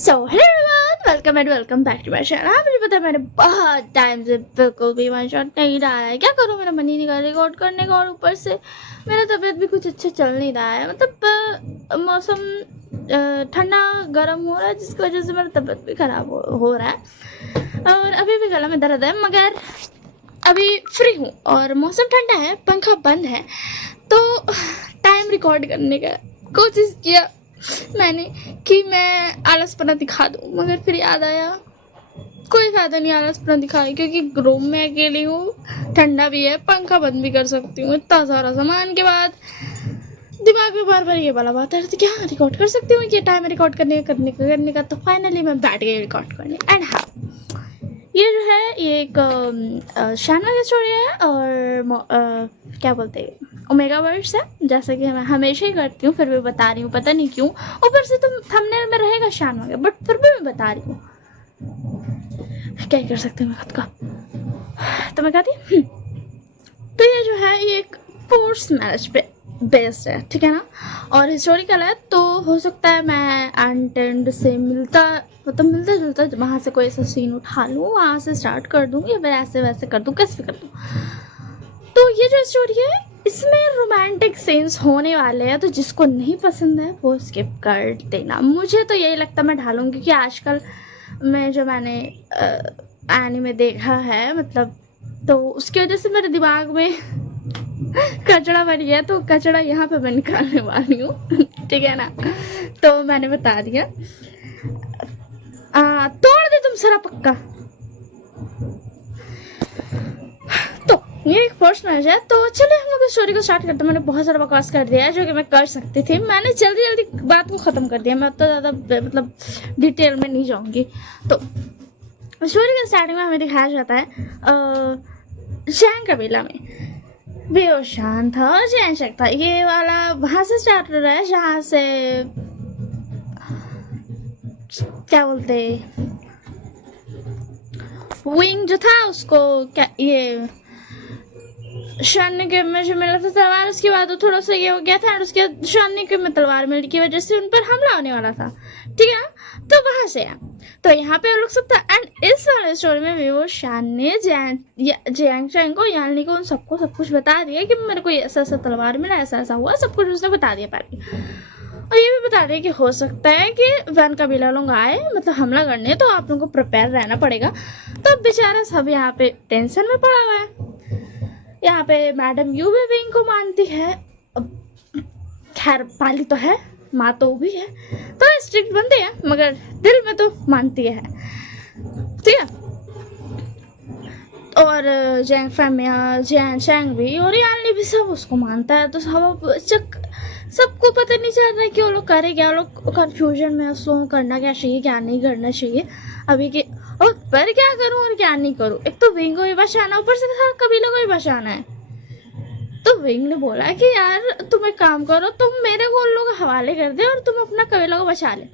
So hello everyone, welcome back to my channel. मुझे पता है मैंने बहुत टाइम से बिल्कुल भी वन शॉट नहीं डाला है। क्या करूँ, मेरा मन ही नहीं कर रिकॉर्ड करने का, और ऊपर से मेरा तबीयत भी कुछ अच्छा चल नहीं रहा है। मतलब मौसम ठंडा गर्म हो रहा है, जिसकी वजह से मेरा तबीयत भी ख़राब हो रहा है और अभी भी गला में दर्द है। मगर अभी फ्री हूँ और मौसम ठंडा है, पंखा बंद है, तो टाइम रिकॉर्ड करने का कोशिश किया मैंने कि मैं आलसपना दिखा दूँ। मगर फिर याद आया कोई फ़ायदा नहीं आलसपना दिखाए, क्योंकि रूम में अकेली हूँ, ठंडा भी है, पंखा बंद भी कर सकती हूँ। इतना सारा सामान के बाद दिमाग में बार बार ये वाला बात है, तो क्या रिकॉर्ड कर सकती हूँ, ये टाइम रिकॉर्ड करने का। तो फाइनली मैं बैठ गई रिकॉर्ड करने। एंड हाँ, ये जो है ये एक शानवा की स्टोरी है और क्या बोलते हैं, ओमेगा वर्ड्स है, जैसे कि मैं हमेशा ही करती हूँ, फिर भी बता रही हूँ, पता नहीं क्यों। ऊपर से तुम थंबनेल में रहेगा शानवा का, बट फिर भी मैं बता रही हूँ, क्या ही कर सकते हैं मैं खुद का। तो मैं कहती तो ये जो है ये एक फोर्स मैरिज पे बेस्ड है, ठीक है ना, और हिस्टोरिकल है। तो हो सकता है मैं एंड से मिलता जुलता वहाँ से कोई ऐसा सीन उठा लूँ, वहाँ से स्टार्ट कर दूँ, या फिर ऐसे वैसे कर दूँ, कैसे भी कर दूँ। तो ये जो स्टोरी है इसमें रोमांटिक सीन्स होने वाले हैं, तो जिसको नहीं पसंद है वो स्किप कर देना। मुझे तो यही लगता मैं ढालूँगी, क्योंकि आजकल मैं जो मैंने एनीमे देखा है, मतलब तो उसकी वजह से मेरे दिमाग में कचड़ा बन गया, तो कचड़ा यहाँ पे मैं निकालने वाली हूँ ठीक है ना। तो मैंने बता दिया, तोड़ दे तुम सारा पक्का। तो ये एक फर्स्ट मैच है, तो चलिए हम लोग स्टोरी को स्टार्ट करते हैं। मैंने बहुत सारा बकवास कर दिया है जो कि मैं कर सकती थी, मैंने जल्दी जल्दी बात को ख़त्म कर दिया। मैं तो ज़्यादा मतलब डिटेल में नहीं जाऊँगी। तो स्टोरी के स्टार्टिंग में हमें दिखाया जाता है जैन कबीला में बेओशान था और जैन शक था। ये वाला वहाँ से स्टार्ट हो रहा है जहाँ से क्या बोलते विंग जो था उसको क्या ये शान्य के में जो मिला था तलवार, उसके बाद वो थोड़ा सा ये हो गया था, और उसके बाद शान्य के में तलवार मिलने की वजह से उन पर हमला होने वाला था, ठीक है। तो वहां से तो यहाँ पे लोग सब था। एंड इस वाले स्टोरी में भी वो शान्य जैंग को यानी को उन सबको सब कुछ बता दिया कि मेरे को ऐसा ऐसा तलवार मिला, ऐसा ऐसा हुआ, सब कुछ उसने बता दिया पहले। और ये भी बता दिया कि हो सकता है कि वन कबीला लोग आए, मतलब हमला करने, तो आप लोगों को प्रिपेयर रहना पड़ेगा। तो बेचारा सब यहाँ पे टेंशन में पड़ा हुआ है। यहाँ पे मैडम यू भी विंग को मानती है, खैर पाली तो है, माँ तो भी है, तो स्ट्रिक्ट बनती है, मगर दिल में तो मानती है, ठीक है। और जैंग फैमिया जैन शैंग भी और यानी भी सब उसको मानता है। तो सबको पता नहीं चल रहा है कि वो लोग करे क्या, लोग कंफ्यूजन में उसको करना क्या चाहिए, क्या नहीं करना चाहिए अभी के, और पर क्या करूं और क्या नहीं करूं। एक तो विंग को भी बचाना, ऊपर से सारा कबीला को भी बचाना है। तो विंग ने बोला कि यार तुम एक काम करो, तुम मेरे को उन लोगों को हवाले कर दे और तुम अपना कबीला को बचा ले।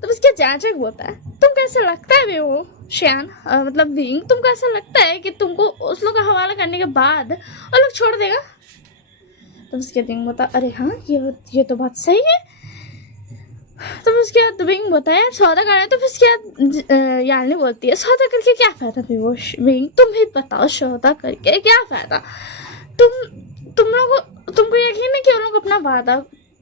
तो उसके जांच होता है, तुम कैसे लगता है वो श्यान मतलब विंग, तुमको ऐसा लगता है कि तुमको उस लोग का हवाला करने के बाद वो लोग छोड़ देगा? तो उसके विंग बोता अरे हाँ ये तो बात सही है। तो उसके बाद विंग बोता है सौदा करना। तो फिर उसके बाद यानी बोलती है सौदा करके क्या फायदा? फिर वो विंग तुम भी बताओ सौदा करके क्या फायदा? तुमको यकीन है कि उन लोग अपना वादा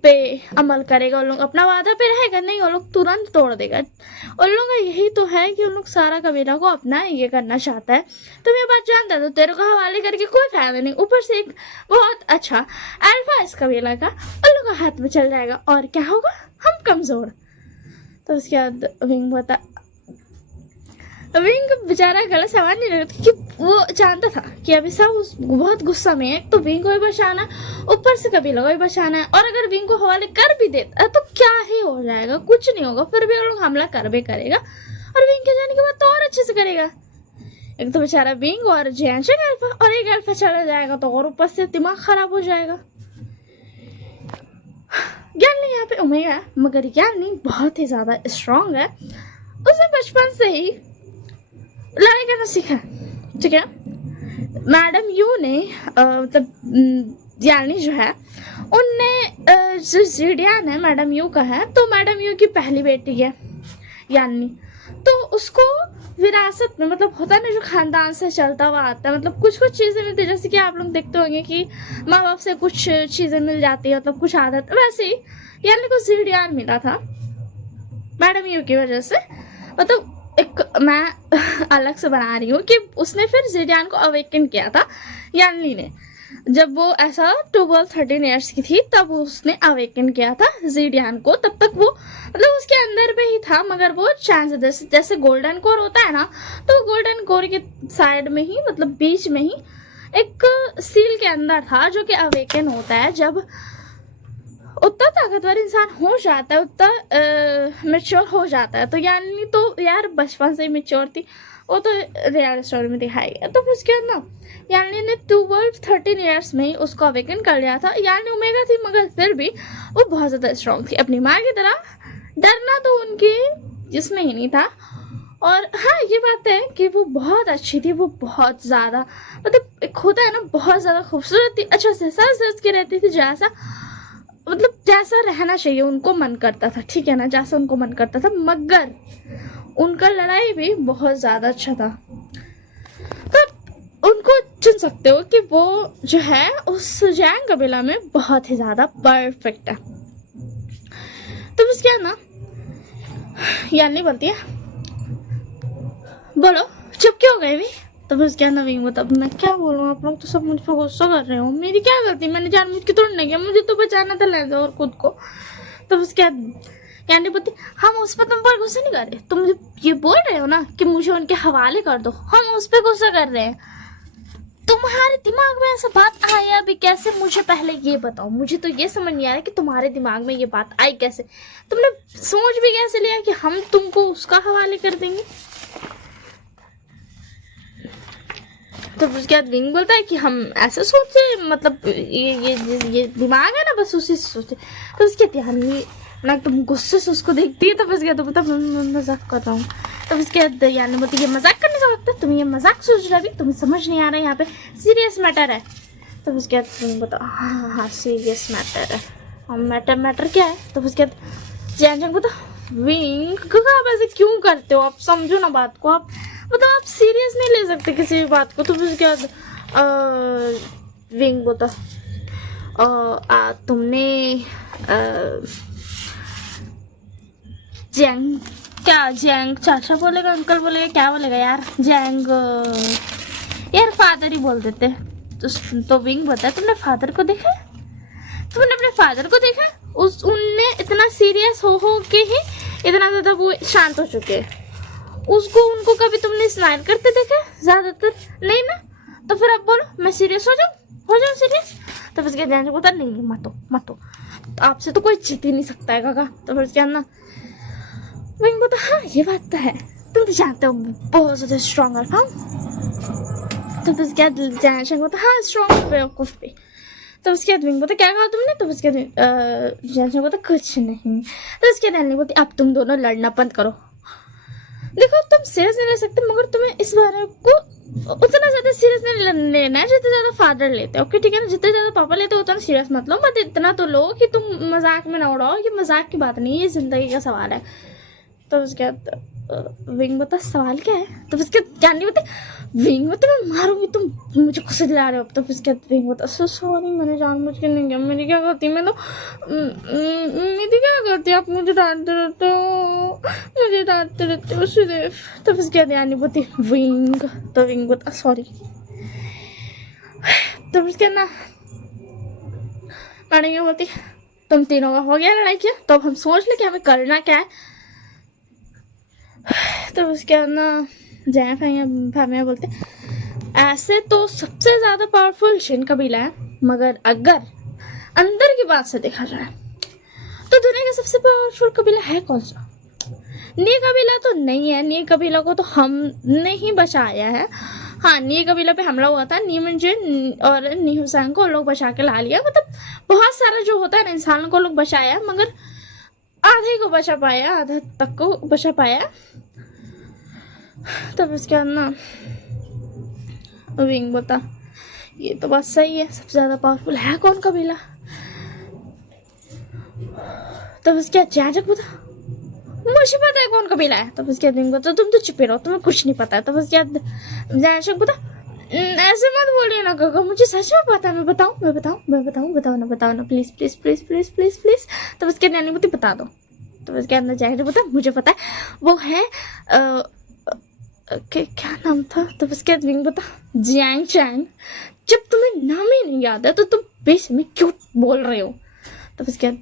पे अमल करेगा? उन लोग अपना वादा पे रहेगा? नहीं, वो लोग तुरंत तोड़ देगा। उन लोगों का यही तो है कि उन लोग सारा कबीला को अपना ये करना चाहता है। तुम ये बात जानता है, तो तेरे को हवाले करके कोई फायदा नहीं। ऊपर से एक बहुत अच्छा अल्फा इस कबीला का उन लोग का हाथ में चल जाएगा, और क्या होगा? हम कमजोर। तो उसके बाद विंग बेचारा गलत समझ नहीं रहा था, कि वो जानता था कि अभी सब बहुत गुस्सा में है। तो विंग को भी बचाना, ऊपर से कबीला को भी बचाना है, और अगर विंग को हवाले कर भी देता तो क्या ही हो जाएगा, कुछ नहीं होगा, फिर भी वो लोग हमला कर भी करेगा, और विंग के जाने के बाद तो और अच्छे से करेगा। एक तो बेचारा विंग और जैनशंग अल्फा, और एक अल्फा चला जाएगा तो और ऊपर से दिमाग खराब हो जाएगा। ज्ञानी यहाँ पे ओमेगा, मगर ज्ञानी बहुत ही ज्यादा स्ट्रांग है। उसने बचपन से ही लड़ाई करना सीखा, ठीक है। मैडम यू ने मतलब यानी जो है उनने जो जीडियान है मैडम यू का है, तो मैडम यू की पहली बेटी है, यानी, तो उसको विरासत में मतलब होता है ना जो खानदान से चलता हुआ आता है, मतलब कुछ कुछ चीज़ें मिलती है, जैसे कि आप लोग देखते होंगे कि माँ बाप से कुछ चीज़ें मिल जाती है, मतलब कुछ आदत, वैसे ही यानी को जीडियान मिला था मैडम यू की वजह से। मतलब एक मैं अलग से बना रही हूँ कि उसने फिर जीडियान को अवेकन किया था यानी ने, जब वो ऐसा 12-13 ईयर्स की थी तब उसने अवेकन किया था जीडियान को। तब तक वो मतलब उसके अंदर पे ही था, मगर वो चांस जैसे गोल्डन कोर होता है ना, तो गोल्डन कोर के साइड में ही मतलब बीच में ही एक सील के अंदर था जो कि अवेकन होता है जब उतना ताकतवर इंसान हो जाता है, उतना मेच्योर हो जाता है। तो यानी तो यार बचपन से ही मेच्योर थी, वो तो रियल स्टोरी में दिखाई गया। तो फिर उसके बाद ना यानी ने 12-13 ईयर्स में ही उसको अवेकन कर लिया था। यानी ओमेगा थी मगर फिर भी वो बहुत ज़्यादा स्ट्रॉन्ग थी, अपनी माँ की तरह। डरना तो उनके जिसमें ही नहीं था। और हाँ ये बात है कि वो बहुत अच्छी थी, वो बहुत ज़्यादा मतलब एक होता है ना बहुत ज़्यादा खूबसूरत थी, अच्छा से सच के रहती थी, जैसा मतलब जैसा रहना चाहिए उनको मन करता था, ठीक है ना, जैसा उनको मन करता था। मगर उनका लड़ाई भी बहुत ज़्यादा अच्छा था। तो उनको चुन सकते हो कि वो जो है उस जैंग कबीला में बहुत ही ज़्यादा परफेक्ट है। तो बस क्या ना यानी बोलती है बोलो चुप क्यों हो गए भी। तो बस क्या नवीन मतलब मैं क्या बोलूँ, आप लोग तो सब मुझ पर गुस्सा कर रहे हो, मेरी क्या गलती, मैंने जानबूझ के तोड़ नहीं किया, मुझे तो बचाना था लहजा और खुद को। तो बस क्या यानी बोलती हम उस पर तुम पर गुस्सा नहीं कर रहे, तुम मुझे ये बोल रहे हो ना कि मुझे उनके हवाले कर दो, हम उस पर गुस्सा कर रहे हैं। तुम्हारे दिमाग में ऐसा बात आया भी कैसे, मुझे पहले ये बताओ, मुझे तो ये समझ नहीं आ रहा कि तुम्हारे दिमाग में ये बात आई कैसे, तुमने सोच भी कैसे लिया कि हम तुमको उसका हवाले कर देंगे। तो उसके बाद विंग बोलता है कि हम ऐसे सोचे, मतलब ये दिमाग है ना बस उसी से सोचे। तो उसके ध्यान में ना तुम गुस्से से उसको देखती है, तो बस क्या तो पता मजाक कर रहा हूँ। तो उसके बाद यानी बोलती है ये मजाक करने का वक्त है, तुम ये मजाक सोच रहे, अभी तुम्हें समझ नहीं आ रहा है, यहाँ पे सीरियस मैटर है। तो उसके बाद तुम बताओ हाँ हाँ सीरियस मैटर है, और मैटर क्या है। तो उसके बाद जैन बता विंग आप ऐसे क्यों करते हो, आप समझो ना बात को, आप मतलब आप सीरियस नहीं ले सकते किसी भी बात को। तो फिर उसके बाद विंग बोता तुमने जैंग क्या, जैंग चाचा बोलेगा अंकल बोलेगा क्या बोलेगा यार, जैंग यार फादर ही बोल देते। तो विंग बोता है तुमने फादर को देखा, तुमने अपने फादर को देखा, उनने इतना सीरियस हो के ही इतना ज़्यादा वो शांत हो चुके हैं, उसको उनको कभी तुमने स्माइल करते देखा, ज्यादातर नहीं ना। तो फिर अब बोलो मैं सीरियस हो जाऊँ सीरियस। तो फिर ध्यान से बोलता नहीं मत हो, तो आपसे तो कोई जीत ही नहीं सकता है काका। तो फिर क्या ना विंग बोलता हाँ ये बात तो है, तुम तो जानते हो बहुत ज़्यादा स्ट्रॉन्ग है हाँ। तो फिर क्या जैन बोलता हाँ स्ट्रॉन्ग बेवकूफ़ भी। तो उसके बाद विंग बोलता क्या कहा तुमने। तो उसके जैन बोलता कुछ नहीं। तो उसके बाद बोलती अब तुम दोनों लड़ना बंद करो, देखो तुम सीरियस नहीं ले सकते, मगर तुम्हें इस बारे को उतना ज़्यादा सीरियस नहीं लेना है जितना ज़्यादा फादर लेते हैं, ओके ठीक है ना, जितना ज़्यादा पापा लेते हो उतना सीरियस मत लो, मत इतना तो लो कि तुम मजाक में ना उड़ाओ, ये मजाक की बात नहीं है, ये ज़िंदगी का सवाल है। तो उसके बाद विंग बता सवाल क्या है। तो उसके जान नहीं बता विंग बता मैं मारूंगी, तुम मुझे गुस्सा दिला रहे हो। तो उसके बाद विंग बता सॉरी मैंने जानबूझ के नहीं किया, मेरी क्या गलती, मैं तो मेरी क्या गलती, आप मुझे डांटते रहते हो सिर्फ। तो उसके बाद यानी बोलती विंग, तो विंग बता सॉरी। तो उसके ना मैंने क्या बोलती तुम तीनों का हो गया लड़ाई किया, तो अब हम सोच ले कि हमें करना क्या है। तो उसके बाद ना जैन फैमिया बोलते ऐसे तो सबसे ज़्यादा पावरफुल शिन कबीला है, मगर अगर अंदर की बात से देखा जाए तो दुनिया का सबसे पावरफुल कबीला है कौन सा। नी कबीला तो नहीं है, नी कबीला को तो हमने ही बचाया है। हाँ नी कबीला पे हमला हुआ था, नी मंजिन और नी हुसैन को लोग बचा के ला लिया, मतलब बहुत सारा जो होता है ना इंसानों को लोग बचाया, मगर आधे को बचा पाया, आधा तक को बचा पाया। तब उसके बाद ना विंग बता ये तो बात सही है, सबसे ज़्यादा पावरफुल है कौन कबीला। तब उसके बाद जैजक बता मुझे पता है कौन कबीला है। तो उसके बाद तो तुम तो चुपे रहो, तुम्हें कुछ नहीं पता है। तो उसके बाद जयशंकर बता, ऐसे मत बोलिए ना काका, मुझे सच में पता है। मैं बताऊं, बताओ ना please please please please please please. तो उसके बाद बोलती बता दो। तो उसके अंदर जाकर बता मुझे पता है, वो है क्या नाम था। तो उसके बाद विंग बता जियांग चैंग। जब तुम्हें नाम ही नहीं याद है तो तुम बेस में क्यों बोल रहे हो। तो उसके बाद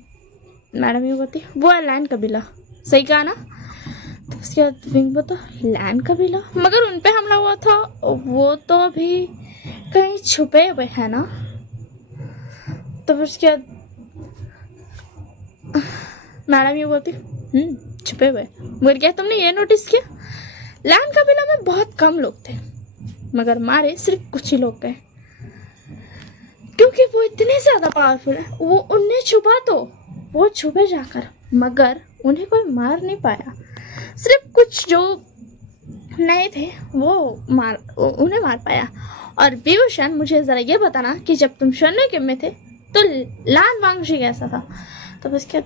मैडम ये बोलती वो है लैंड कबीला, सही कहा ना। तो उसके बाद विंग बता लैंड कबीला, मगर उन पे हमला हुआ था वो तो अभी कहीं छुपे हुए है ना। तो उसके बाद मैडम ये बोलती छुपे हुए, मगर क्या तुमने ये नोटिस किया लैंड कबीला में बहुत कम लोग थे, मगर मारे सिर्फ कुछ ही लोग गए, क्योंकि वो इतने ज्यादा पावरफुल है। वो उन्हें छुपा तो वो छुपे जाकर, मगर उन्हें कोई मार नहीं पाया। सिर्फ कुछ जो नए थे वो उन्हें मार पाया। और विभूषण मुझे जरा ये बताना कि जब तुम शून्य के में थे तो लान वांगशी कैसा था। तो उसके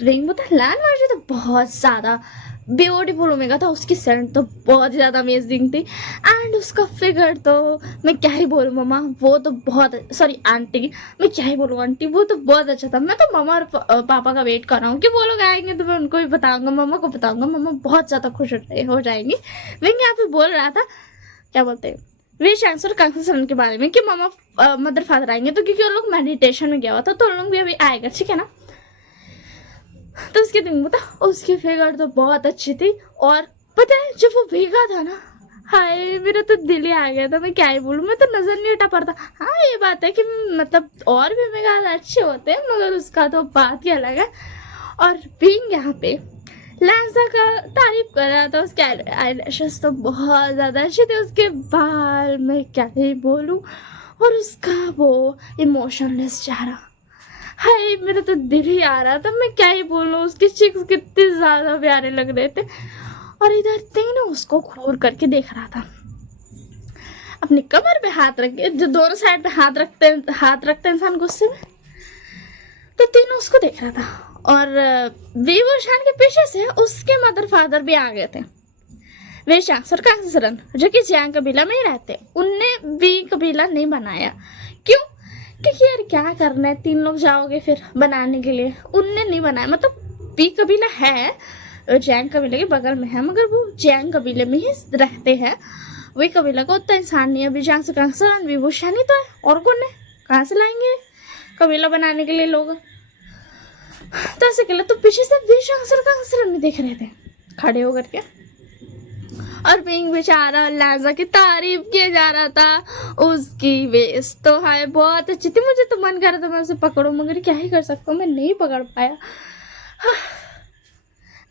रिंग बता लान वांगशी तो बहुत ज्यादा ब्यूटीफुल ओमेगा था, उसकी सेंट तो बहुत ज़्यादा अमेजिंग थी। एंड उसका फिगर तो मैं क्या ही बोलूँ मम्मा, वो तो बहुत सॉरी आंटी, मैं क्या ही बोलूँ आंटी, वो तो बहुत अच्छा था। मैं तो मम्मा और पापा का वेट कर रहा हूँ कि वो लोग आएंगे तो मैं उनको भी बताऊंगा, मम्मा को बताऊंगा, मम्मा बहुत ज़्यादा खुश हो जाएंगी। विंग यहाँ पे बोल रहा था क्या बोलते हैं विश आंसर कंसर्न के बारे में कि मम्मा मदर फादर आएंगे, तो क्योंकि वो लोग मेडिटेशन में गया हुआ था तो उन लोग भी अभी आएगा, ठीक है ना। तो उसके दिन बता उसकी फिगर तो बहुत अच्छी थी। और पता है जब वो भीगा था ना, हाय मेरा तो दिल ही आ गया था, मैं क्या ही बोलूँ, मैं तो नजर नहीं हटा पड़ता। हाँ ये बात है कि मतलब और भी मेघाल अच्छे होते हैं, मगर उसका तो बात ही अलग है। और बीइंग यहाँ पे लैंसा का तारीफ कर रहा था, उसके आईलैशेस तो बहुत ज्यादा अच्छे थे, उसके बाल मैं क्या ही बोलूँ, और उसका वो इमोशनलेस चेहरा, हाय मेरा तो दिल ही आ रहा था, मैं क्या ही बोलूँ, उसके चिक्स कितने ज्यादा प्यारे लग रहे थे। और इधर तीनों उसको घूर करके देख रहा था, अपनी कमर पे हाथ रख के, जो दोनों साइड पे हाथ रखते इंसान गुस्से में, तो तीनों उसको देख रहा था। और विभूषण के पीछे से उसके मदर फादर भी आ गए थे, वेशांस और कांसरन, जो कि जियांग कबीला में ही रहते। उनने भी कबीला नहीं बनाया, क्यों, क्योंकि यार क्या करना है, 3 लोग जाओगे फिर बनाने के लिए, उनने नहीं बनाया। मतलब बी कबीला है जियांग कबीले के बगल में है, मगर वो जियांग कबीले में ही रहते हैं। वही कबीला का उतना इंसान नहीं है। विशांस और कांसरन विभूषण ही तो है, और कौन है, कहाँ से लाएंगे कबीला बनाने के लिए लोग। तो ऐसे के लिए तो पीछे से विशांस और कांसरन भी देख रहे थे खड़े होकर के, और बिंग बेचारा लाजा की तारीफ किया जा रहा था। उसकी वेस्ट तो है बहुत अच्छी थी, मुझे तो मन कर रहा था मैं उसे पकड़ूं, मगर क्या ही कर सकता हूँ, मैं नहीं पकड़ पाया।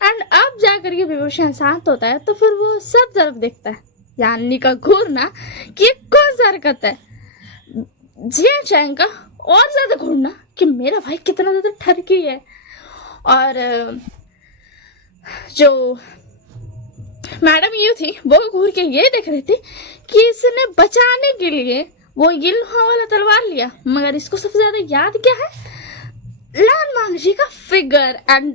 एंड अब जा करके विभूषण शांत होता है तो फिर वो सब तरफ देखता है, यानी का घूरना कि कौन सा हरकत है, जिया चैंग का और ज्यादा घूरना कि मेरा भाई कितना ज्यादा ठरकी है। और जो मैडम यू थी वो घूर के ये देख रही थी कि इसने बचाने के लिए वो गिल्हा वाला तलवार लिया, मगर इसको सबसे ज्यादा याद क्या है, लान मांगजी का फिगर एंड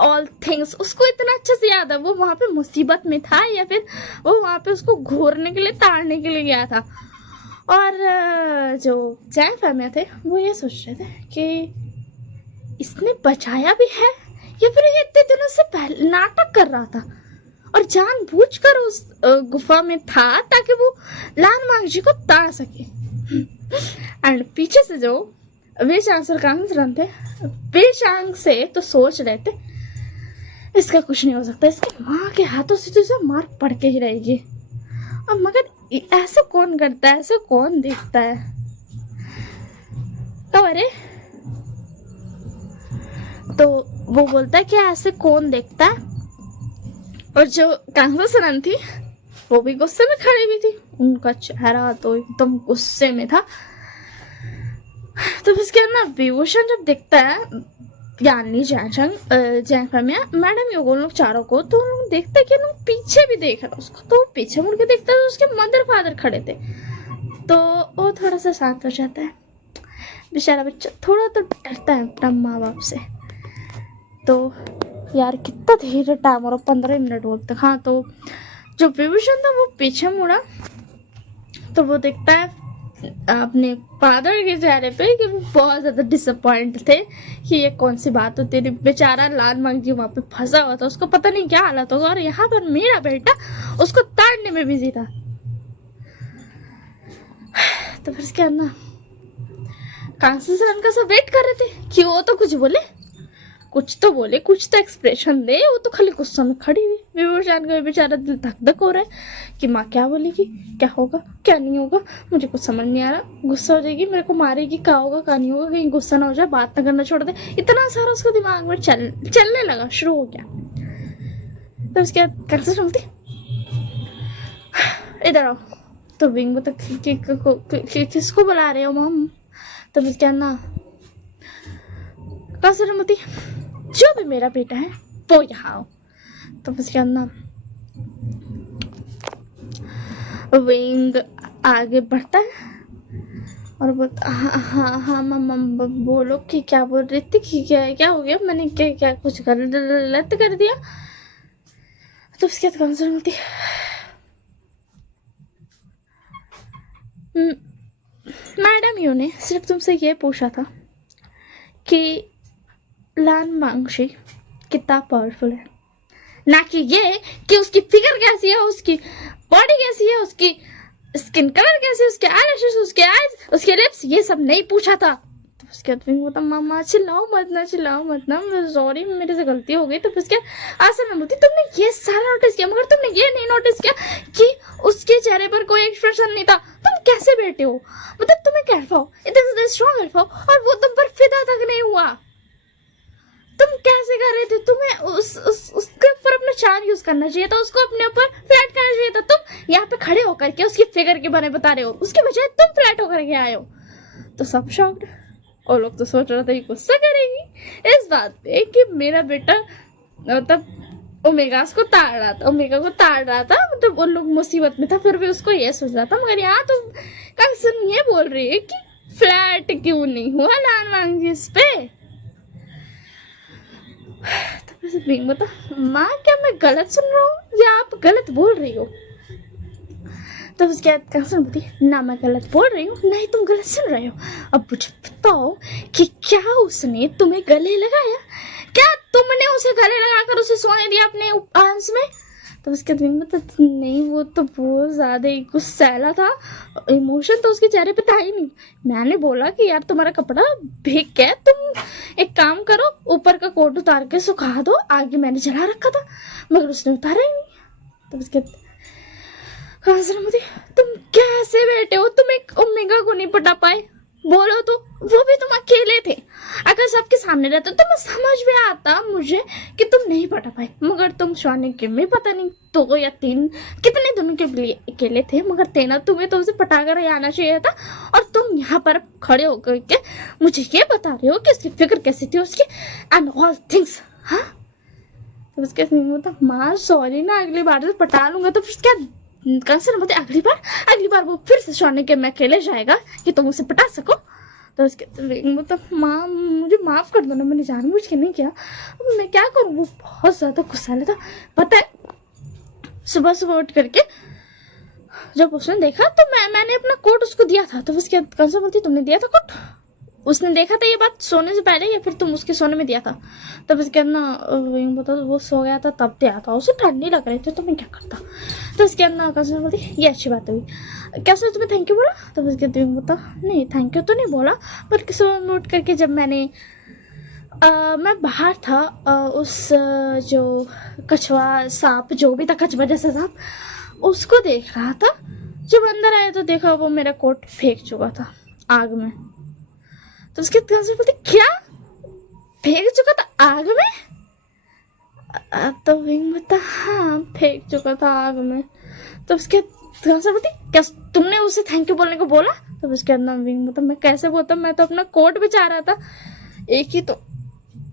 ऑल थिंग्स उसको इतना अच्छे से याद है। वो वहां पे मुसीबत में था या फिर वो वहां पे उसको घूरने के लिए ताड़ने के लिए गया था। और जो जैन फैमिली थे वो ये सोच रहे थे कि इसने बचाया भी है या फिर ये इतने दिनों से पहले नाटक कर रहा था और जानबूझकर उस गुफा में था ताकि वो लान मांगजी को ताड़ सके। एंड पीछे से जो वेशांग और कांसरन थे, वेशांग से तो सोच रहे थे इसका कुछ नहीं हो सकता, इसके माँ के हाथों से तो इसे मार पड़ के ही रहेगी। अब मगर ऐसे कौन करता है, ऐसे कौन देखता है, तो अरे तो वो बोलता है कि ऐसे कौन देखता है। और जो कांसरन थी वो भी गुस्से में खड़ी हुई थी, उनका चेहरा तो एकदम गुस्से में था। तो उसके अंदर विभूषण जब देखता है यानी जैंग मैडम योगो लोग चारों को, तो उन लोग देखते कि लोग पीछे भी देख रहा उसको, तो पीछे मुड़ के देखता है तो उसके मदर फादर खड़े थे, तो वो थोड़ा सा शांत हो जाता है। बेचारा बच्चा थोड़ा तो डरता है अपना माँ बाप से। तो यार कितना धीरे टाइम हो रहा, 15 मिनट हुआ अब तक। हाँ तो जो विभूषण था वो पीछे मुड़ा तो वो देखता है अपने फादर के चेहरे पे कि वो बहुत ज्यादा डिसअपॉइंट थे कि ये कौन सी बात होती थी। बेचारा लाल मंगी वहां पे फंसा हुआ था, उसको पता नहीं क्या हालत होगा, और यहाँ पर मेरा बेटा उसको ताड़ने में बिजी था। तो फिर उसके अंदर कांसी सर उनका सब वेट कर रहे थे कि वो तो कुछ बोले, कुछ तो बोले, कुछ तो एक्सप्रेशन दे। वो तो खाली गुस्सा में खड़ी हुई। विभूषण का बेचारा दिल धक धक हो रहा है कि माँ क्या बोलेगी, क्या होगा क्या नहीं होगा, मुझे कुछ समझ नहीं आ रहा। गुस्सा हो जाएगी, मेरे को मारेगी, क्या होगा क्या नहीं होगा, कहीं गुस्सा ना हो जाए, बात ना करना छोड़ दे। इतना सारा उसको दिमाग में चलने लगा, शुरू हो गया। तो उसके बाद कैसे सुनती, इधर आओ। तो विंग तक किसको बुला रहे हो मम? तो उसके ना कसरमती, जो भी मेरा बेटा है वो यहाँ आओ। तो उसके अंदर विंग आगे बढ़ता है और बोलता हाँ हाँ मम्मा बोलो कि क्या बोल रही थी, कि क्या हो गया, मैंने क्या कुछ गलत कर दिया? तो उसके बाद कसरमती, मैडम यू ने सिर्फ तुमसे ये पूछा था कि लान मांगशी कितना पावरफुल है, ना कि ये कि उसकी फिगर कैसी है, उसकी बॉडी कैसी है, उसकी स्किन कलर कैसी है, उसके आईलैशेस, उसके आईज, उसके लिप्स, ये सब नहीं पूछा था। तो उसके बाद बोलता मामा चिल्लाओ मत ना, सॉरी मेरे से गलती हो गई। तो उसके आसन में बोलती तुमने ये सारा नोटिस किया मगर तुमने ये नहीं नोटिस किया कि उसके चेहरे पर कोई एक्सप्रेशन नहीं था। तुम कैसे बैठे हो, मतलब तुम्हें क्या हो, इतना स्ट्रॉन्ग अल्फा और वो तुम पर फिदा तक नहीं हुआ। तुम कैसे कर रहे थे? तुम्हें उसके ऊपर अपना चार्म यूज करना चाहिए था, उसको अपने ऊपर फ्लैट करना चाहिए था। तुम यहाँ पे खड़े होकर के उसकी फिगर के बारे में बता रहे हो, उसके बजाय तुम फ्लैट होकर के आए हो। तो सब शॉक्ड, और लोग तो सोच रहे थे गुस्सा करेगी इस बात पे कि मेरा बेटा मतलब ओमेगा को ताड़ रहा था, मतलब उन लोग मुसीबत में था, फिर भी उसको ये सोच रहा था। मगर यहाँ तो कंसर्न ये बोल रही है कि फ्लैट क्यों नहीं हुआ लाल मांगी इस पे। तो बता माँ, क्या मैं गलत सुन रहा हूँ या आप गलत बोल रही हो? तो उसके बाद कंसर्न बोलती ना मैं गलत बोल रही हूँ नहीं तुम गलत सुन रहे हो। अब मुझे बताओ कि क्या उसने तुम्हें गले लगाया, क्या तुमने उसे गले लगाकर उसे सोने दिया अपने आर्म्स में? तो उसके दिन में तो नहीं, वो तो बहुत ज़्यादा ही गुस्सैला था, इमोशन तो उसके चेहरे पे था ही नहीं। मैंने बोला कि यार तुम्हारा कपड़ा भीग गया, तुम एक काम करो ऊपर का कोट उतार के सुखा दो, आगे मैंने जला रखा था, मगर उसने उतारा ही नहीं। तो उसके तुम कैसे बैठे हो, तुम एक ओमेगा को नहीं पटा पाए? बोलो तो, वो भी तुम अकेले थे। अगर सबके सामने रहते तो मैं समझ में आता मुझे कि तुम नहीं पटा पाए, मगर तुम स्वानी के में पता नहीं 2 या 3 कितने दिनों के लिए अकेले थे, मगर तेना तुम्हें तो उसे पटा कर ही आना चाहिए था। और तुम यहाँ पर खड़े होकर के मुझे ये बता रहे हो कि उसकी फिक्र कैसी थी उसकी एंड ऑल थिंग्स। हाँ तो उसके मतलब माँ सॉरी ना, अगली बार से पटा लूंगा। तो फिर क्या कंसर्न बोलते अगली बार वो फिर से सोने के में अकेले जाएगा कि तुम उसे पटा सको। तो उसके मतलब माँ मुझे माफ़ कर दो ना, मैंने जानबूझ के नहीं किया, मैं क्या करूँ। वो बहुत ज़्यादा गुस्सा था, पता है। सुबह उठ करके जब उसने देखा तो मैंने अपना कोट उसको दिया था। तो उसके कंसर्न बोलती तुमने दिया था कोट? उसने देखा था ये बात सोने से पहले या फिर तुम उसके सोने में दिया था? तब उसके अंदर बता वो सो गया था तब दिया था, उसे ठंडी लग रही थी तो मैं क्या करता। तो उसके अंदर कसम बोलती ये अच्छी बात हुई, कैसे तुम्हें थैंक यू बोला? तब उसके तुम बता नहीं थैंक यू तो नहीं बोला, पर सुबह उठ करके जब मैं बाहर था उस जो कछुआ सांप जो भी था, कछुआ जैसा सांप, उसको देख रहा था। जब अंदर आया तो देखा वो मेरा कोट फेंक चुका था आग में। तो उसके बोलते क्या फेंक चुका था आग में? तो विंग बता हाँ फेंक चुका था आग में। तो उसके बोलती क्या तुमने उसे थैंक यू बोलने को बोला? तो उसके अंदर विंग बता मैं कैसे बोलता, मैं तो अपना कोट भी चाह रहा था, एक ही तो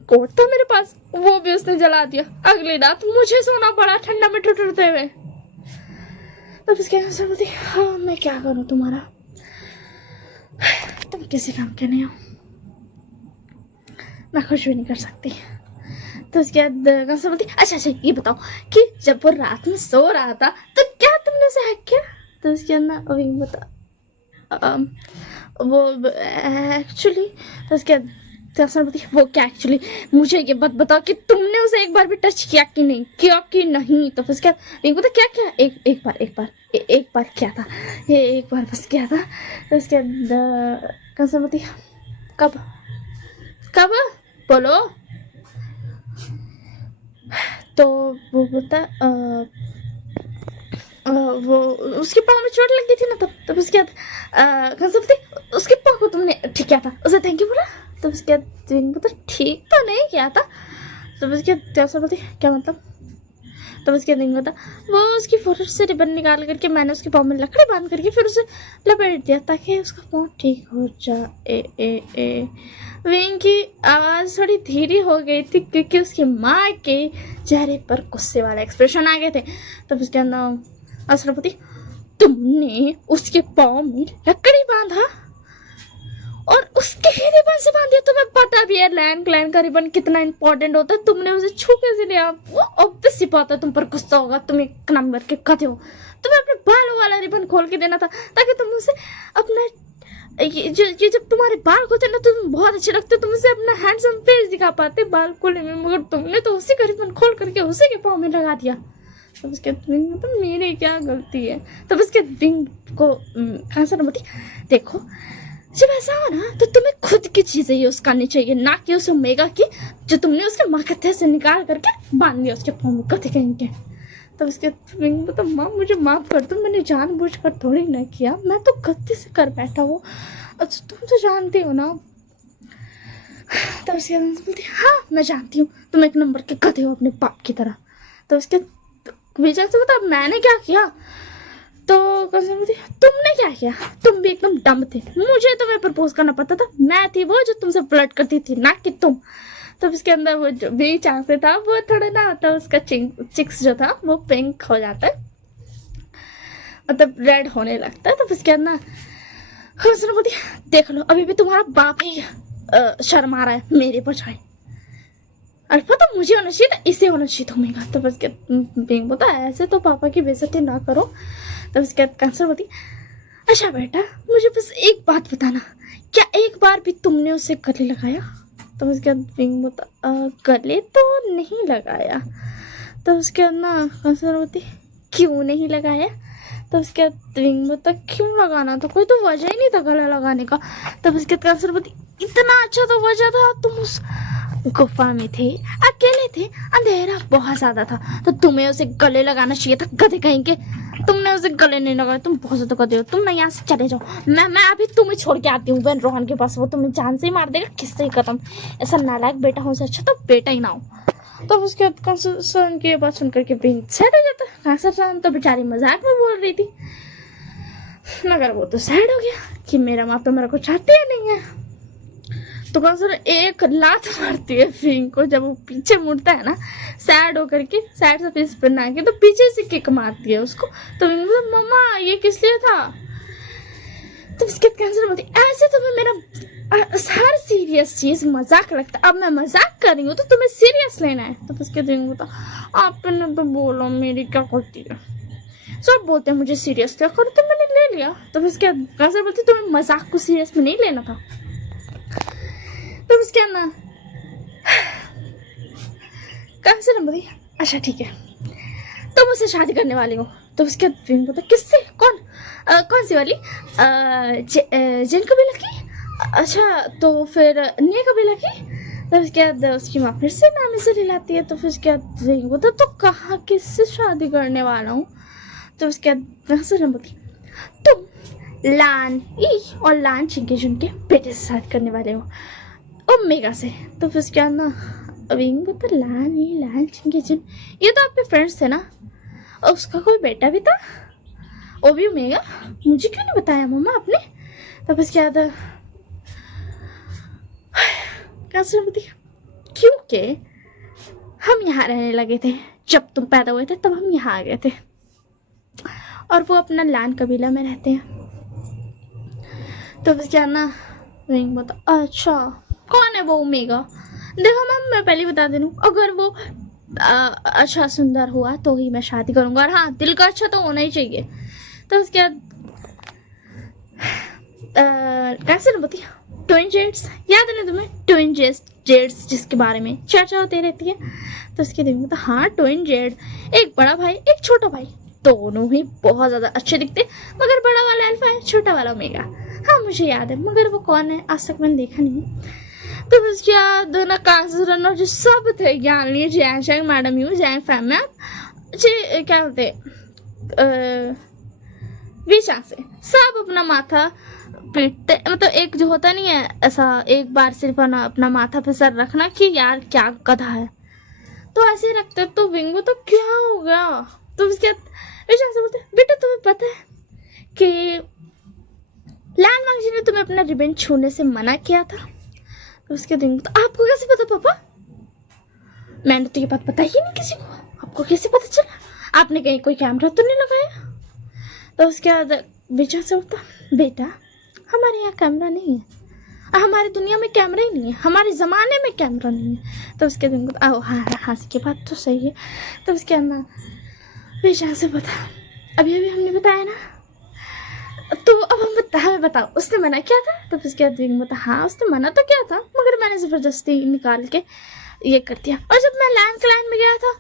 कोट था मेरे पास, वो भी उसने जला दिया। अगली रात मुझे सोना पड़ा ठंडा में ठुठुरते हुए। तो उसके अंदर बोलती हाँ मैं क्या करूँ तुम्हारा, तुम किसी काम के नहीं हो, मैं कुछ भी नहीं कर सकती। तो उसके बाद कसम बोलती अच्छा अच्छा ये बताओ कि जब वो रात में सो रहा था तो क्या तुमने उसे हैक किया? तो उसके बाद ना विंग बता वो एक्चुअली, तो उसके बाद सरस्वती वो क्या एक्चुअली मुझे ये बात बताओ कि तुमने उसे एक बार भी टच किया कि नहीं, किया कि नहीं? तो फिर क्या एक बता क्या क्या एक बार क्या था, ये एक बार बस क्या था? तो उसके बाद सरस्वती कब कब बोलो? तो वो बोलता वो उसके पाँव में चोट लग गई थी ना, तब उसके बाद सरस्वती उसके पाँव को तुमने ठीक किया था, उसे थैंक यू बोला? तो उसके बाद तो ठीक तो नहीं किया था। तो उसके सरस्वती क्या मतलब? तो उसके दिन बता वो उसकी फोटो से रिबन निकाल करके मैंने उसके पाँव में लकड़ी बांध करके फिर उसे लपेट दिया ताकि उसका पाँव ठीक हो जाए। विंग की आवाज़ थोड़ी धीरे हो गई थी क्योंकि उसकी माँ के चेहरे पर गुस्से वाले एक्सप्रेशन आ गए थे। तब उसके अंदर सरस्वती तुमने उसके पाँव में लकड़ी बांधा और उसके ही रिबन से बांध दिया? तुम्हें पता भी है लैन का रिबन कितना इंपॉर्टेंट होता है, तुमने उसे छू कैसे लिया? वो ऑब्वियस सी बात है तुम पर गुस्सा होगा, तुम एक नंबर के कथे हो। तुम्हें अपने बालों वाला रिबन खोल के देना था ताकि तुम उसे अपना ये जब तुम्हारे बाल खोलते ना तुम बहुत अच्छे लगते, तुम उसे अपना हैंडसम फेस दिखा पाते बाल खोलने में, मगर तुमने तो उसी का रिबन खोल करके उसी के पाँव में लगा दिया। तब उसके मतलब मेरी क्या गलती है? तब उसके विंग को सरस्वती देखो जब ऐसा हो ना तो तुम्हें खुद की चीजें यूज करनी चाहिए, ना कि उस ओमेगा की जो तुमने उसके माथे से निकाल करके बांध दिया उसके पाँव में, कथे कहेंगे। तब उसके तो माँ मुझे माफ कर दो, मैंने जानबूझकर थोड़ी ना किया, मैं तो गलती से कर बैठा हूँ, तुम तो जानती हो ना। तब उसके बोलती हाँ मैं जानती हूँ, तुम एक नंबर के कथे हो अपने बाप की तरह। तो उसके विजय से बता मैंने क्या किया? तो तुमने क्या किया? तुम भी एकदम डम थे, मुझे तुम्हें प्रपोज करना पड़ता था, मैं थी वो जो तुमसे फ्लर्ट करती थी, ना कि तुम। तो उसके अंदर वो जो भी चांस था वो थोड़ा ना होता, उसका चिक्स जो था वो पिंक हो जाता है, मतलब रेड होने लगता है। तो उसके अंदर देख लो अभी भी तुम्हारा बाप ही शर्मा रहा है मेरे बजाय, और पता मुझे होना चाहिए ना, इसे होना चाहिए तुम्हें। तो बस पिंक बोलता ऐसे तो पापा की बेइज्जती ना करो। तब उसके बाद कैंसर होती अच्छा बेटा मुझे बस एक बात बताना, क्या एक बार भी तुमने उसे गले लगाया? तो उसके बाद विंग बोलता गले तो नहीं लगाया। तो उसके बाद ना कैंसर होती क्यों नहीं लगाया? तो उसके बाद विंग बोलता क्यों लगाना, तो कोई तो वजह ही नहीं था गला लगाने का। तब उसके बाद कैंसर होती इतना अच्छा तो वजह था, तुम उस गुफा में थे, अकेले थे, अंधेरा बहुत ज्यादा था, तो तुम्हें उसे गले लगाना चाहिए था, गधे कहीं के। तुमने उसे गले नहीं लगाया, तुम बहुत ज्यादा गधे हो। तुम ना यहाँ से चले जाओ, मैं अभी तुम्हें छोड़ के आती हूँ बहन रोहन के पास, वो तुम्हें जान से ही मार देगा, किससे ही खत्म। ऐसा नालायक बेटा हो से अच्छा तो बेटा ही ना हो। तो उसके बाद कंसर्न की बात सुन करके पिंक सैड हो जाता है। कंसर्न तो बेचारी मजाक में बोल रही थी, मगर वो तो सैड हो गया कि मेरा माँ तो मेरे को चाहती ही नहीं है। तो कंसर एक लात मारती है पिंक को, जब वो पीछे मुड़ता है ना सैड होकर के, सैड से फेस बना के, तो पीछे से किक मारती है उसको। तो मम्मा ये किस लिए था? तो उसके कैंसर बोलती ऐसे तुम्हें मेरा हर सीरियस चीज मजाक लगता है, अब मैं मजाक कर रही हूँ तो तुम्हें सीरियस लेना है। तो उसके दिन होता आपने तो बोलो मेरी क्या गलती है, सब बोलते हैं मुझे सीरियस लिया करो, तो मैंने ले लिया। तो उसके कैंसर बोलती तुम्हें मजाक को सीरियस में नहीं लेना था। तो उसके अंदर कैंसर बोली अच्छा ठीक है तुम मुझसे शादी करने वाली हो। तो उसके बाद बोलता किससे, कौन सी वाली? जिन कबीला की? अच्छा तो फिर निया कबीला की? तो उसके बाद उसकी माँ फिर से नाम से रिलाती है। तो फिर उसके बाद बोलता तो कहा किससे शादी करने वाला हूँ? तो उसके बाद कैंसर बोलती तुम लान ई और लान चिंके जुनके बेटे से शादी करने वाले हो ओमेगा से। तो फिर उसके बाद ना विंग बोलता लान ई लान चिंके जुन, ये तो आपके फ्रेंड्स थे ना, और उसका कोई बेटा भी था वो भी ओमेगा, मुझे क्यों नहीं बताया मम्मा आपने? तब उसके बाद कैसे बोलती क्योंकि हम यहाँ रहने लगे थे, जब तुम पैदा हुए थे तब हम यहाँ आ गए थे, और वो अपना लान कबीला में रहते हैं। तो बस क्या ना विंग बोलता अच्छा कौन है वो ओमेगा? देखो मैम, मैं पहले बता दे दूं, अगर वो अच्छा सुंदर हुआ तो ही मैं शादी करूंगा, और हाँ दिल का अच्छा तो होना ही चाहिए। तो उसके बाद कैसे न बती, ट्विन जेट्स याद है ना तुम्हें, ट्विन जेट्स जिसके बारे में चर्चा होती रहती है। तो उसके दिन में तो हाँ ट्विन जेट, एक बड़ा भाई एक छोटा भाई, दोनों ही बहुत ज्यादा अच्छे दिखते, मगर बड़ा वाला अल्फा है, छोटा वाला ओमेगा। हाँ मुझे याद है, मगर वो कौन है आज तक मैंने देखा नहीं। तो उसके बाद दोनों कांसर जो सब थे, ज्ञान लिए Jain madam you Jain fam में क्या बोलते विशा से सब अपना माथा पीटते, मतलब एक जो होता नहीं है ऐसा, एक बार सिर्फ अपना माथा पे सर रखना कि यार क्या गधा है, तो ऐसे ही रखते। तो विंगो तो क्या हो गया, तो उसके बाद विशा से बोलते बेटा तुम्हें पता है कि लैंड मांग जी ने तुम्हें अपना रिबन छूने से मना किया था। तो उसके दिन तो आपको कैसे पता पापा, मैंने तो ये बात पता ही नहीं किसी को, आपको कैसे पता चला, आपने कहीं कोई कैमरा तो नहीं लगाया। तो उसके बाद बेचा से होता बेटा हमारे यहाँ कैमरा नहीं है, हमारी दुनिया में कैमरा ही नहीं है, हमारे ज़माने में कैमरा नहीं है। तो उसके दिन हाँ हाँ की बात तो सही है। तो उसके बाद ना बेचा से बता, अभी अभी हमने बताया ना, तो अब हमें बताओ उसने मना किया था। तो उसके बाद बता हाँ उसने मना तो किया था, मगर मैंने ज़बरदस्ती निकाल के ये कर दिया। और जब मैं लैंड क्लाइंट में गया था,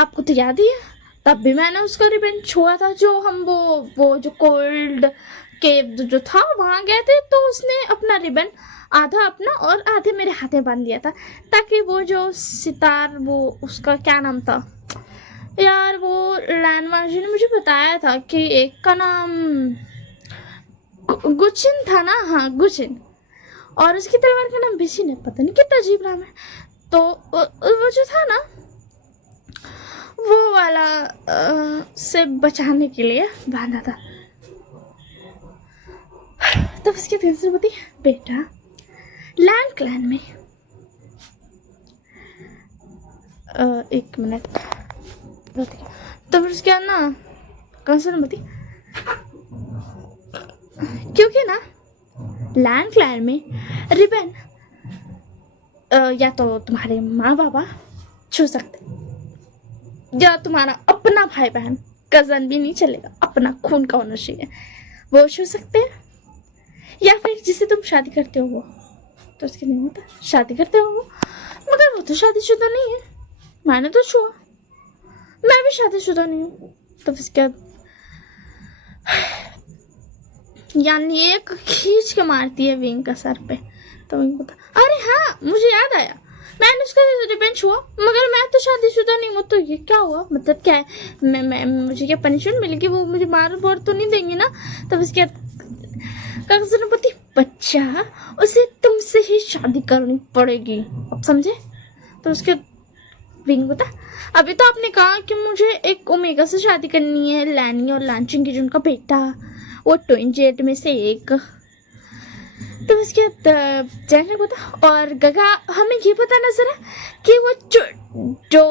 आपको तो याद ही है, तब भी मैंने उसका रिबन छुआ था, जो हम वो जो कोल्ड केव जो था वहाँ गए थे, तो उसने अपना रिबन आधा अपना और आधे मेरे हाथ में बांध दिया था, ताकि वो जो सितार, वो उसका क्या नाम था यार, वो लैंडमार्क जी ने मुझे बताया था कि एक का नाम गुचिन था ना, हाँ गुचिन, और उसकी तलवार का नाम बिचिन है, पता नहीं कितना अजीब नाम है। तो वो जो था ना, वो वाला से बचाने के लिए बांधा था। तब उसकी तीसरी बोली बेटा लैंड क्लैन में एक मिनट, तो फिर उसके बाद ना कौन सा नंबर थी, क्योंकि ना लैंड क्लैन में रिबन या तो तुम्हारे माँ बाबा छू सकते, या तुम्हारा अपना भाई बहन, कजन भी नहीं चलेगा, अपना खून का होना चाहिए, वो छू सकते हैं, या फिर जिसे तुम शादी करते हो वो। तो उसके नहीं होता शादी करते हो वो, मगर वो तो शादीशुदा नहीं है, मैंने तो छुआ, मैं भी शादीशुदा नहीं हूँ। तो उसके बाद यानी एक खींच के मारती है विंग का सर पे। तो विंग बोलता अरे हाँ मुझे याद आया, मैंने उसका रिबेंज छुआ, मगर मैं तो शादीशुदा नहीं हूँ, तो ये क्या हुआ, मतलब क्या है, मैं मुझे क्या पनिशमेंट मिलेगी, वो मुझे मार बोर तो नहीं देंगे ना। तब उसके कागजनपति बच्चा उसे तुमसे ही शादी करनी पड़ेगी, अब समझे। तो उसके विंग होता अभी तो आपने कहा कि मुझे एक ओमेगा से शादी करनी है, लैनी और लांचिंग की, जिनका बेटा वो ट्विन जेट में से एक। तो उसके जैसे बता, और गगा हमें ये पता ना जरा कि वो जो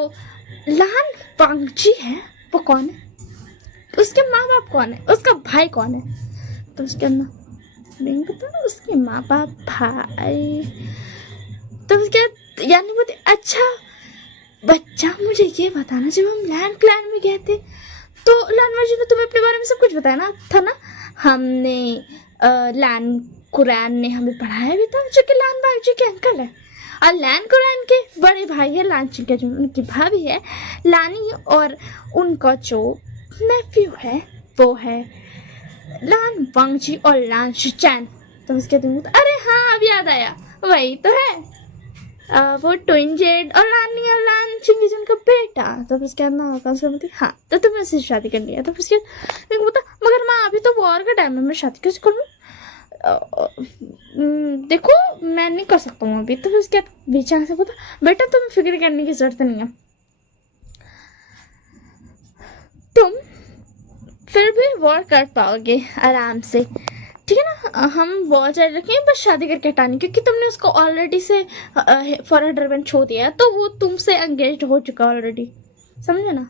लान पांगची है वो कौन है, उसके माँ बाप कौन है, उसका भाई कौन है। तो उसके नहीं पता उसके माँ बाप भाई। तो उसके यानी बोलते अच्छा बच्चा मुझे ये बताना, जब हम लैंड क्लैन में गए थे तो लैंड जी ने तुम्हें अपने बारे में सब कुछ बताया ना था ना, हमने लैंड कुरैन ने हमें पढ़ाया भी था, जो कि लैंड बाग जी के अंकल है, और लैंड कुरैन के बड़े भाई है लांची के, जो उनकी भाभी है लानी, और उनका जो नेफ्यू है वो है लान वांगजी और लान शिचैन। तो उसके दिन अरे हाँ अब याद आया, वही तो है वो ट्विन जेड और लानी और लान चिंगी जिनका बेटा। तो उसके अंदर कौन सा बोलती हाँ तो तुम्हें उससे शादी करनी है। तो उसके बता मगर माँ अभी तो वॉर का टाइम है, मैं शादी कैसे करूँ, देखो मैं नहीं कर सकता हूँ अभी। तो उसके बीचा से बोला बेटा तुम्हें फिक्र करने की जरूरत नहीं है, तुम फिर भी वॉर कर पाओगे आराम से, ठीक है ना, हम वॉर जारी रखेंगे, बस शादी करके हटानी, क्योंकि तुमने उसको ऑलरेडी से फॉरवर्ड रिबन छो दिया है, तो वो तुमसे एंगेज हो चुका ऑलरेडी, समझे ना।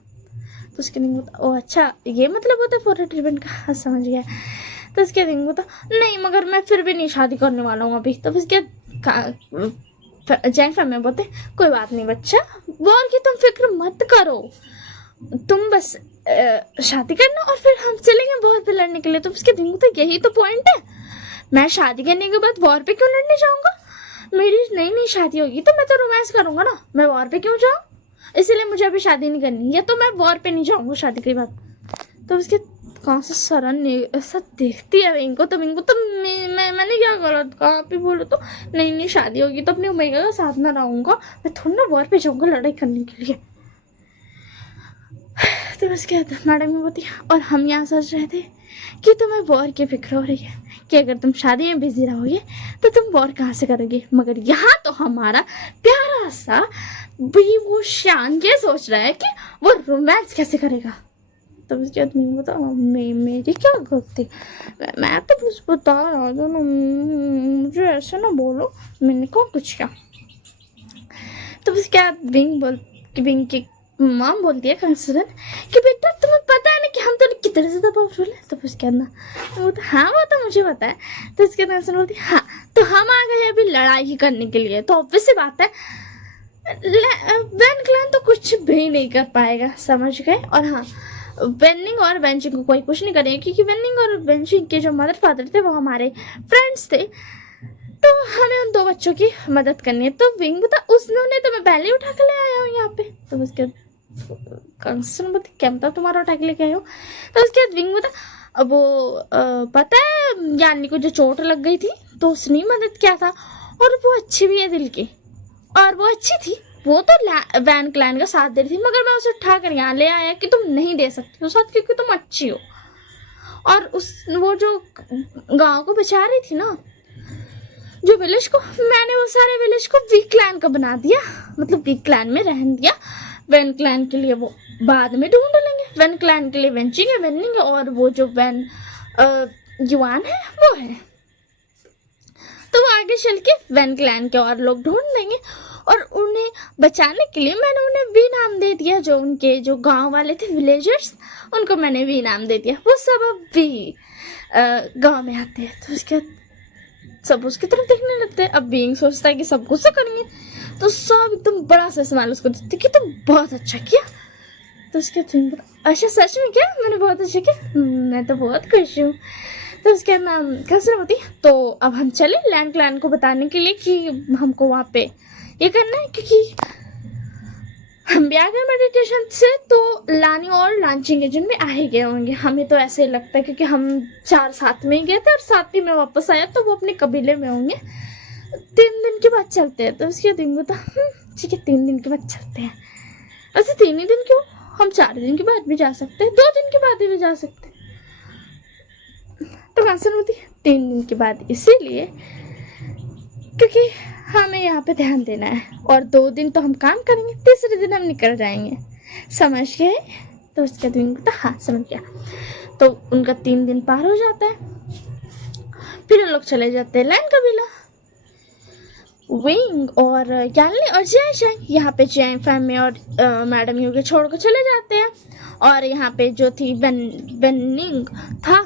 तो उसके दिन बोलता ओ अच्छा ये मतलब होता है फॉरवर्ड रिबन का, समझ गया। तो उसके दिन बोलता नहीं मगर मैं फिर भी नहीं शादी करने वाला हूँ अभी। तो उसके जैंग फैमिली बोलते कोई बात नहीं बच्चा, वॉर की तुम फिक्र मत करो, तुम बस शादी करना और फिर हम चलेंगे वॉर पे लड़ने के लिए। तो उसके दिन तो यही तो पॉइंट है, मैं शादी करने के बाद वॉर पे क्यों लड़ने जाऊंगा? मेरी नई नई शादी होगी तो मैं तो रोमांस करूंगा ना, मैं वॉर पे क्यों जाऊँ? इसीलिए मुझे अभी शादी नहीं करनी है, तो मैं वॉर पे नहीं जाऊंगा शादी के बाद। तो उसके कहाँ से सरन ने ऐसा देखती है इनको, तो इनको तो मैंने क्या गलत कहा? आप ही बोलो तो नई नई शादी होगी तो अपने ओमेगा का साथ ना रहूंगा, मैं थोड़ा ना वॉर पे जाऊंगा लड़ाई करने के लिए। तो बस क्या था मैडम में बोलती, और हम यहाँ सोच रहे थे कि तुम्हें वॉर की फिक्र हो रही है कि अगर तुम शादी में बिजी रहोगे तो तुम वॉर कहाँ से करोगे, मगर यहाँ तो हमारा प्यारा सा भी वो शान ये सोच रहा है कि वो रोमांस कैसे करेगा। तब उसके बाद मैं बता मेरी क्या गलती, मैं तो बस बता रहा था ना, मुझे ऐसे ना बोलो, मैंने कौन कुछ किया। तो उसके बाद बिंग की माम बोलती है कंसर्न कि बेटा तुम्हें पता है ना कि हम तो कितने ज़्यादा पावरफुल है। तो उसके बाद ना वो तो हाँ वो तो मुझे पता है। तो उसके बाद कंसर्न बोलती है हाँ तो हम आ गए अभी लड़ाई ही करने के लिए, तो ऑब्वियस सी बात है वैन क्लैन तो कुछ भी नहीं कर पाएगा, समझ गए। और हाँ वेनिंग और वेंचिंग को कोई कुछ नहीं करेंगे क्योंकि वेनिंग और वेंचिंग के जो मदर फादर थे वो हमारे फ्रेंड्स थे, तो हमें उन 2 बच्चों की मदद करनी है। तो विंग बता उसने तो मैं पहले ही उठा के ले आया हूँ यहाँ पे। तो उसके कंसर्न बता क्या मतलब तुम्हारा उठा के लेके आया हूँ। तो उसके बाद विंग बता अब वो पता है यानी को जो चोट लग गई थी तो उसने मदद किया था, और वो अच्छी भी है दिल की, और वो अच्छी थी, वो तो वैन क्लैन का साथ दे रही थी, मगर मैं उसे उठा कर यहाँ ले आया कि तुम नहीं दे सकती हो साथ क्योंकि तुम अच्छी हो। और उस वो जो गांव को बचा रही थी ना, जो विलेज को, मैंने वो सारे विलेज को वीक क्लैन का बना दिया, मतलब वीक क्लैन में रहने दिया। वैन क्लैन के लिए वो बाद में ढूंढ लेंगे, वैन क्लैन के लिए वेंचिंग है, वेनिंग है, और वो जो वैन युआन है वो है, तो वो आगे चल के वैन क्लैन के और लोग ढूंढ लेंगे। और उन्हें बचाने के लिए मैंने उन्हें वी नाम दे दिया, जो उनके जो गांव वाले थे विलेजर्स उनको मैंने वी नाम दे दिया, वो सब अब भी गांव में आते हैं। तो उसके सब उसकी तरफ देखने लगते हैं। अब बीइंग सोचता है कि सब गुस्सा करेंगे, तो सब एकदम बड़ा सा स्माइल उसको देते कि तुम बहुत अच्छा किया। तो उसके अच्छा सच में क्या मैंने बहुत अच्छा किया, मैं तो बहुत खुश हूँ। तो उसके नाम कैसे होती। तो अब हम चले लैंड क्लैन को बताने के लिए कि हमको वहाँ पे ये करना है, क्योंकि हम भी आ गए मेडिटेशन से, तो लानी और लॉन्चिंग एजेंट में आ ही गए होंगे, हमें तो ऐसे लगता है, क्योंकि हम 4 साथ में ही गए थे और साथ ही में वापस आया, तो वो अपने कबीले में होंगे। 3 दिन के बाद चलते हैं। तो उसके दिन को तो ठीक है 3 दिन के बाद चलते हैं। वैसे 3 ही दिन क्यों, हम 4 दिन के बाद भी जा सकते हैं, 2 दिन के बाद भी जा सकते हैं। तो आंसर होती है 3 दिन के बाद, इसीलिए क्योंकि हमें यहाँ पे ध्यान देना है, और 2 दिन तो हम काम करेंगे, तीसरे दिन हम निकल जाएंगे, समझ गए। तो उसके दिन तो हाँ समझ गया। तो उनका 3 दिन पार हो जाता है, फिर उन लोग चले जाते हैं लैंड कबीला। विंग और यानली और जय यहाँ पे जैंग फैमिली और मैडम यू के छोड़ कर चले जाते हैं। और यहाँ पे जो थी वेनिंग था,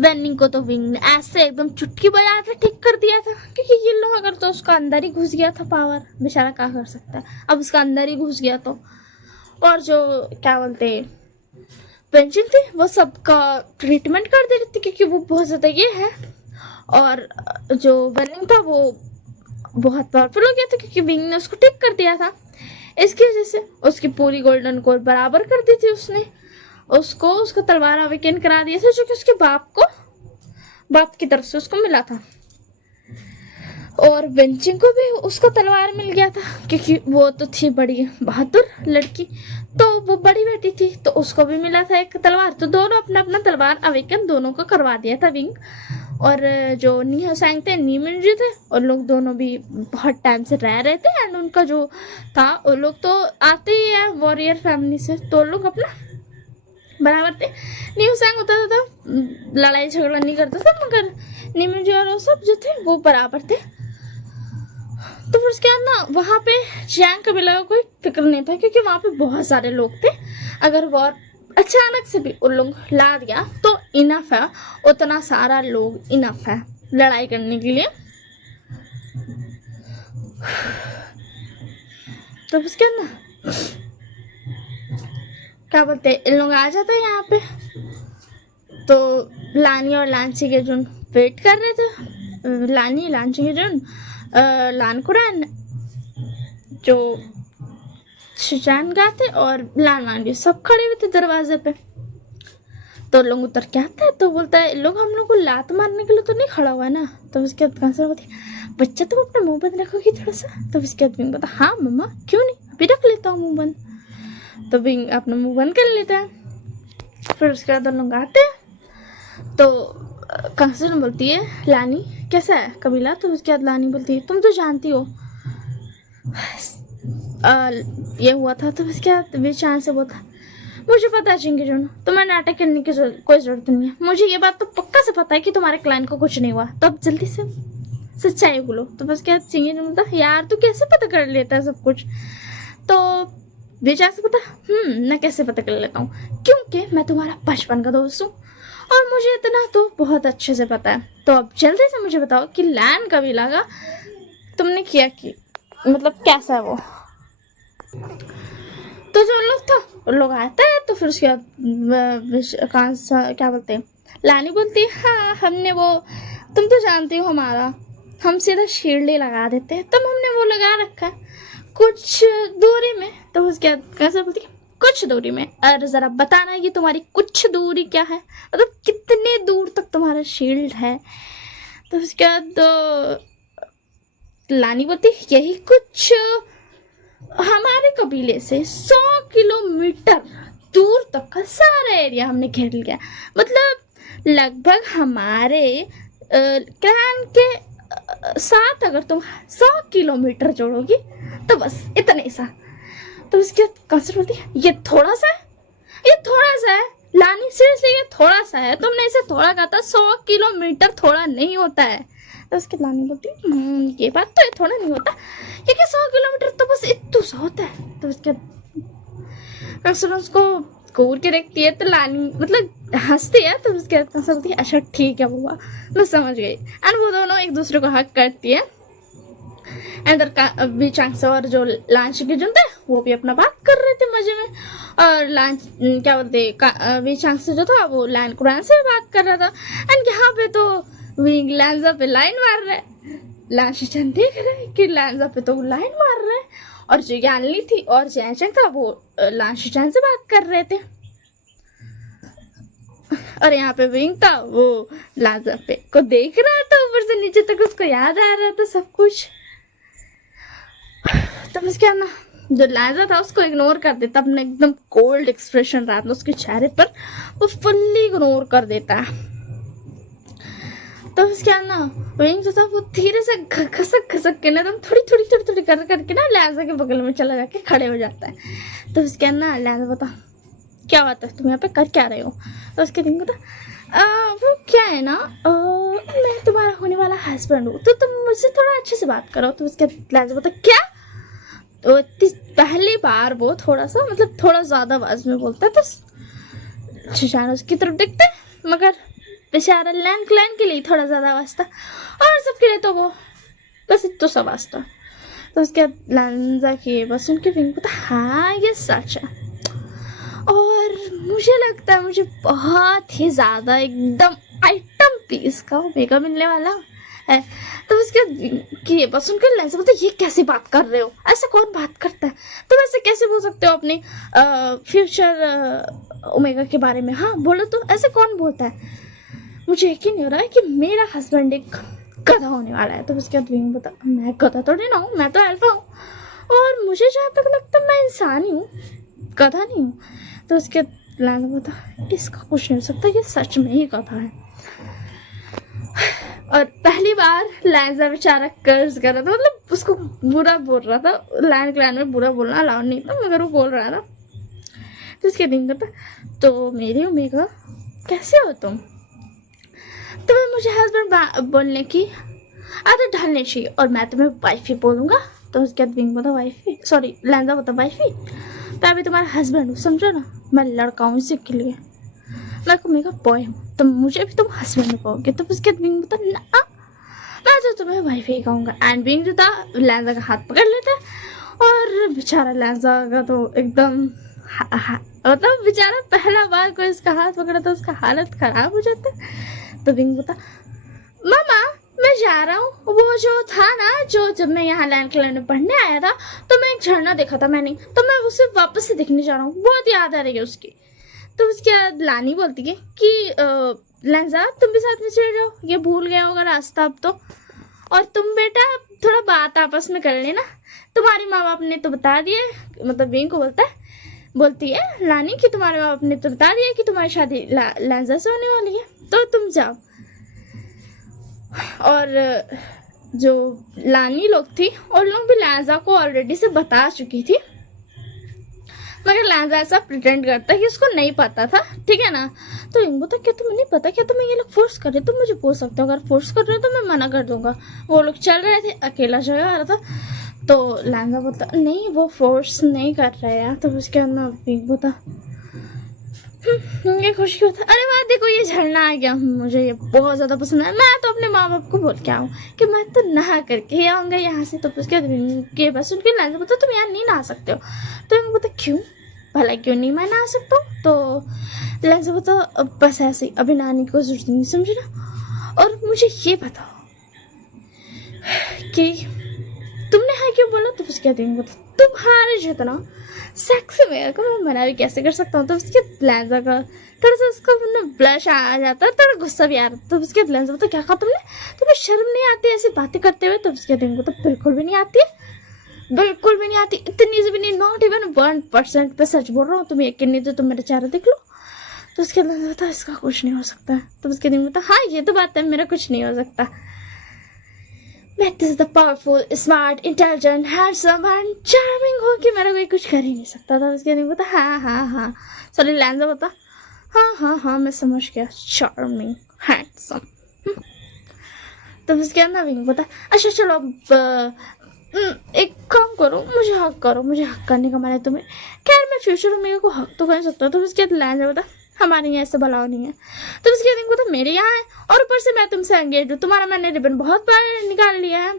वेनिंग को तो विंग ने ऐसे एकदम चुटकी बजा के ठीक कर दिया था, क्योंकि ये लोग अगर तो उसका अंदर ही घुस गया था पावर, बेचारा क्या कर सकता है, अब उसका अंदर ही घुस गया तो। और जो क्या बोलते पेंशन थी वो सबका ट्रीटमेंट कर दे रही थी, क्योंकि वो बहुत ज़्यादा ये है। और जो वेनिंग था वो बहुत पावरफुल हो गया था, क्योंकि विंग ने उसको ठीक कर दिया था, इसकी वजह से उसकी पूरी गोल्डन कोर बराबर कर दी थी उसने, उसको तलवार अवेकन करा दिया था, जो कि उसके बाप की तरफ से उसको मिला था। और वेंचिंग को भी उसको तलवार मिल गया था, क्योंकि वो तो थी बड़ी बहादुर लड़की, तो वो बड़ी बेटी थी, तो उसको भी मिला था एक तलवार। तो दोनों अपना अपना तलवार अवेकन दोनों को करवा दिया था विंग। और जो नीहा सैंग थे, नीमिन जी थे, और लोग दोनों भी बहुत टाइम से रह रहे थे, एंड उनका जो था वो लोग तो आते ही है वॉरियर फैमिली से, तो लोग अपना बराबर थे। न्यू सैंग होता था लड़ाई झगड़ा नहीं करता था, मगर नीमिन जी और वो सब जो थे वो बराबर थे। तो फिर उसके बाद ना वहाँ पे जैंग कबीला का कोई फिक्र नहीं था, क्योंकि वहाँ पे बहुत सारे लोग थे। अगर वॉर अचानक से भी उन लोग ला दिया तो इनफ है, उतना सारा लोग इनफ है लड़ाई करने के लिए। तो उसके ना क्या बोलते हैं, इन लोग आ जाते हैं यहाँ पे। तो लानी और लांची के जुन वेट कर रहे थे। लानी लांची के जुन लान कुरान जो शिजान गाते और लान वानी सब खड़े हुए थे दरवाजे पे। तो लोग उतर के आते हैं तो बोलता है लोग हम लोग को लात मारने के लिए तो नहीं खड़ा हुआ है ना। तो उसके बाद कहाँ से बोलती बच्चा तुम अपना मुंह बंद रखोगी थोड़ा सा। तो उसके बाद बिंग बोलता हाँ मम्मा क्यों नहीं, अभी रख लेता हूँ मुंह बंद। तो बिंग अपना मुंह बंद कर लेता है। फिर उसके बाद लोग आते हैं तो कंसर्न बोलती है लानी कैसा है कबीला। तो उसके बाद लानी बोलती है तुम तो जानती हो ये हुआ था। तो उसके बाद वे चांद से बोलता मुझे पता है चिंकी जुन तुम्हें नाटक करने की कोई जरूरत नहीं है। मुझे ये बात तो पक्का से पता है कि तुम्हारे क्लाइंट को कुछ नहीं हुआ। तो अब जल्दी से सच्चाई बोलो। तो बस क्या चिंकी जुन बोलता यार तू कैसे पता कर लेता है सब कुछ। तो बेचार से पता मैं कैसे पता कर लेता हूँ क्योंकि मैं तुम्हारा बचपन का दोस्त हूँ और मुझे इतना तो बहुत अच्छे से पता है। तो अब जल्दी से मुझे बताओ कि लैन कबीला का तुमने किया कि मतलब कैसा है वो। तो जो लोग था उन लोग आते हैं। तो फिर उसके बाद क्या बोलते हैं लानी बोलती है हाँ हमने वो तुम तो जानती हो हमारा हम सीधा शील्ड लगा देते हैं। तब हमने वो लगा रखा है कुछ दूरी में। तो उसके बाद कैसे बोलती है कुछ दूरी में। अरे ज़रा बताना कि तुम्हारी कुछ दूरी क्या है, मतलब कितने दूर तक तुम्हारा शील्ड है। तो उसके बाद लानी बोलती यही कुछ हमारे कबीले से 100 किलोमीटर दूर तक का सारा एरिया हमने घेर लिया। मतलब लगभग हमारे क्लैन के साथ अगर तुम 100 किलोमीटर जोड़ोगी तो बस इतने सा। तो उसके कंसर्न बोलती है ये थोड़ा सा है, ये थोड़ा सा है लानी सीरियसली ये थोड़ा सा है। तुमने इसे थोड़ा कहा था, 100 किलोमीटर थोड़ा नहीं होता है। तो उसके लानी बोलती ये बात तो ये थोड़ा नहीं होता क्योंकि 100 किलोमीटर तो बस इतना सा होता है। तो उसके कंसर्न उसको घूर के देखती है तो लानी मतलब हंसती है। तो उसके बाद बोलती है अच्छा ठीक है बुआ मैं समझ गई। एंड वो दोनों एक दूसरे को हक करती है। अंदर भी चांस और जो लांच के जुन थे वो भी अपना बात कर रहे थे मजे में। और लांच क्या बोलते भी चांस जो था वो लैन कुरान से बात कर रहा था। एंड यहाँ पे तो विंग लैंजा पे लाइन मार रहे लांच चंद देख रहे कि लैंजा पे तो लाइन मार रहे और जो ज्ञानली थी और जैचंग था वो लांच चंद से बात कर रहे थे। और यहाँ पे विंग था वो लांजा पे को देख रहा था ऊपर से नीचे तक, उसको याद आ रहा था सब कुछ। तब उसके ना जो लाजा था उसको इग्नोर कर देता, अपना एकदम कोल्ड एक्सप्रेशन रहा था उसके चेहरे पर वो फुल्ली इग्नोर कर देता है। तो उसके ना विंग जो था वो धीरे से खसक के ना एकदम थोड़ी कर करके ना लाजा के बगल में चला जाके खड़े हो जाता है। तो उसके ना लाजा बता क्या बात है तुम यहाँ पे कर क्या रहे हो। तो उसके दिन बता वो क्या है ना मैं तुम्हारा होने वाला हस्बैंड हूँ तो तुम मुझसे थोड़ा अच्छे से बात करो। तो उसके लाजा बता क्या। तो पहली बार वो थोड़ा सा मतलब थोड़ा ज़्यादा आवाज़ में बोलता है तो शिशान उसकी तरफ देखते मगर बेचारा लैन के लिए थोड़ा ज़्यादा आवाज़ था और सबके लिए तो वो बस इतना सा आवाज़ था। तो उसके बाद लांजा की बस उनके विंग पता हाँ ये सच है और मुझे लगता है मुझे बहुत ही ज़्यादा एकदम आइटम पीस का ओमेगा मिलने वाला है। तो उसके कि बस उनके लाइन से बोलते ये कैसे बात कर रहे हो, ऐसा कौन बात करता है, तुम ऐसे कैसे बोल सकते हो अपने फ्यूचर ओमेगा के बारे में। हाँ बोलो तो ऐसे कौन बोलता है, मुझे यकीन नहीं हो रहा है कि मेरा हस्बैंड एक गधा होने वाला है। तो उसके बाद विंग बता मैं गधा तो नहीं ना हूँ, मैं तो अल्फा हूँ और मुझे जहाँ तक लगता है मैं इंसान ही हूँ गधा नहीं हूँ। तो उसके लाइन बता इसका कुछ नहीं हो सकता, ये सच में ही गधा है। और पहली बार लाइजा बेचारा कर्ज कर रहा था, मतलब उसको बुरा बोल रहा था। लाइन में बुरा बोलना अलाउड नहीं था मगर वो बोल रहा था। तो उसके दिन करता तो मेरी ओमेगा कैसे हो तुम, तुम्हें मुझे हस्बैंड बोलने की आदत ढालनी चाहिए और मैं तुम्हें वाइफी बोलूँगा। तो उसके बाद विंग बता वाइफी सॉरी लाइजा बता वाइफी तो अभी तुम्हारा हस्बैंड हूँ समझो ना, मैं लड़का हूँ इसी के लिए, मैं ओमेगा बॉय हूँ तो मुझे भी तुम हस्बैंड कहोगे। तो उसके बाद विंग बता ना मैं तो तुम्हें वाइफ ही कहूँगा। एंड विंग जो था लाइजा का हाथ पकड़ लेता है और बेचारा लहजा का तो एकदम मतलब बेचारा पहला बार कोई इसका हाथ पकड़ा तो उसका हालत खराब हो जाता। तो विंग बोलता मामा मैं जा रहा हूँ, वो जो था ना जो जब मैं यहाँ लैंड क्लैंड में पढ़ने आया था तो मैं एक झरना देखा था मैंने, तो मैं उसे वापस से देखने जा रहा हूँ, बहुत याद आ रही है उसकी। तो उसके बाद लानी बोलती है कि लहजा तुम भी साथ में चल जाओ, ये भूल गया होगा रास्ता अब तो, और तुम बेटा थोड़ा बात आपस में कर लेना, तुम्हारे माँ बाप ने तो बता दिया, मतलब विंग को बोलती है लानी कि तुम्हारे माँ बाप ने तो बता दिया कि तुम्हारी शादी लहजा से होने वाली है, तो तुम जाओ। और जो लानी लोग थी उन लोग भी लहजा को ऑलरेडी से बता चुकी थी, मगर लहजा ऐसा प्रिटेंड करता है कि उसको नहीं पता था, ठीक है ना। तो इनको तो क्या तुम्हें नहीं पता, क्या तुम्हें ये लोग फोर्स कर रहे, तुम मुझे बोल सकते हो, अगर फोर्स कर रहे हो तो मैं मना कर दूंगा। वो लोग चल रहे थे, अकेला जगह आ रहा था, तो लहजा बोलता नहीं वो फोर्स नहीं कर रहे हैं। तो उसके अंदर बोलता ये खुशी की होता, अरे वाह देखो ये झरना आ गया, मुझे ये बहुत ज़्यादा पसंद है, मैं तो अपने माँ बाप को बोल के आऊँ कि मैं तो नहा करके आऊँगा यहाँ से। तो उसके बस उनके लहजा बोलता तुम यहाँ नहीं नहा सकते हो। तो इनको बोलता क्यों, भला क्यों नहीं मैं नहा सकता हूँ। तो लहजा बोलता बस ऐसे ही अभी नहाने की जरूरत नहीं, समझे ना। और मुझे ये बताओ कि तुमने हाँ क्यों बोला। तो उसके बोलता तुम्हारे जितना सेक्सी मेरे को मैं मना भी कैसे कर सकता हूँ। तो उसके लहजा का थोड़ा सा उसको ब्लश आ जाता है, थोड़ा गुस्सा भी आ रहा। तो उसके लहजा बोलता क्या कहा तुमने, तुम्हें शर्म नहीं आती ऐसी बातें करते हुए। तो उसके को तो बिल्कुल भी नहीं आती है, बिल्कुल भी नहीं आती, इतनी से भी नहीं, नॉट इवन 1% पे सच बोल रहा हूँ, तुम यकीन नहीं तो तुम मेरा चेहरा देख लो। तो उसके लहजा बोलता इसका कुछ नहीं हो सकता है। तो उसके बोलता हाँ ये तो बात है, मेरा कुछ नहीं हो सकता, Matt is the powerful, smart, intelligent, handsome and charming हो कि मेरा कोई कुछ कर ही नहीं सकता था। उसके नहीं बोलता हाँ सॉरी लहजा बोलता हाँ मैं समझ गया, charming, handsome। तो उसके अंदर भी बोलता अच्छा चलो अब एक काम करो, मुझे हक करो, मुझे हक करने का मन है तुम्हें। खैर मैं फ्यूचर में मेरे को हक तो कर सकता हूँ। तो उसके लहजा बोलता हमारे यहाँ ऐसे भलाव नहीं है। तो उसके दिन को तो मेरे यहाँ है, और ऊपर से मैं तुमसे एंगेज हूँ, तुम्हारा मैंने रिबन बहुत बार निकाल लिया है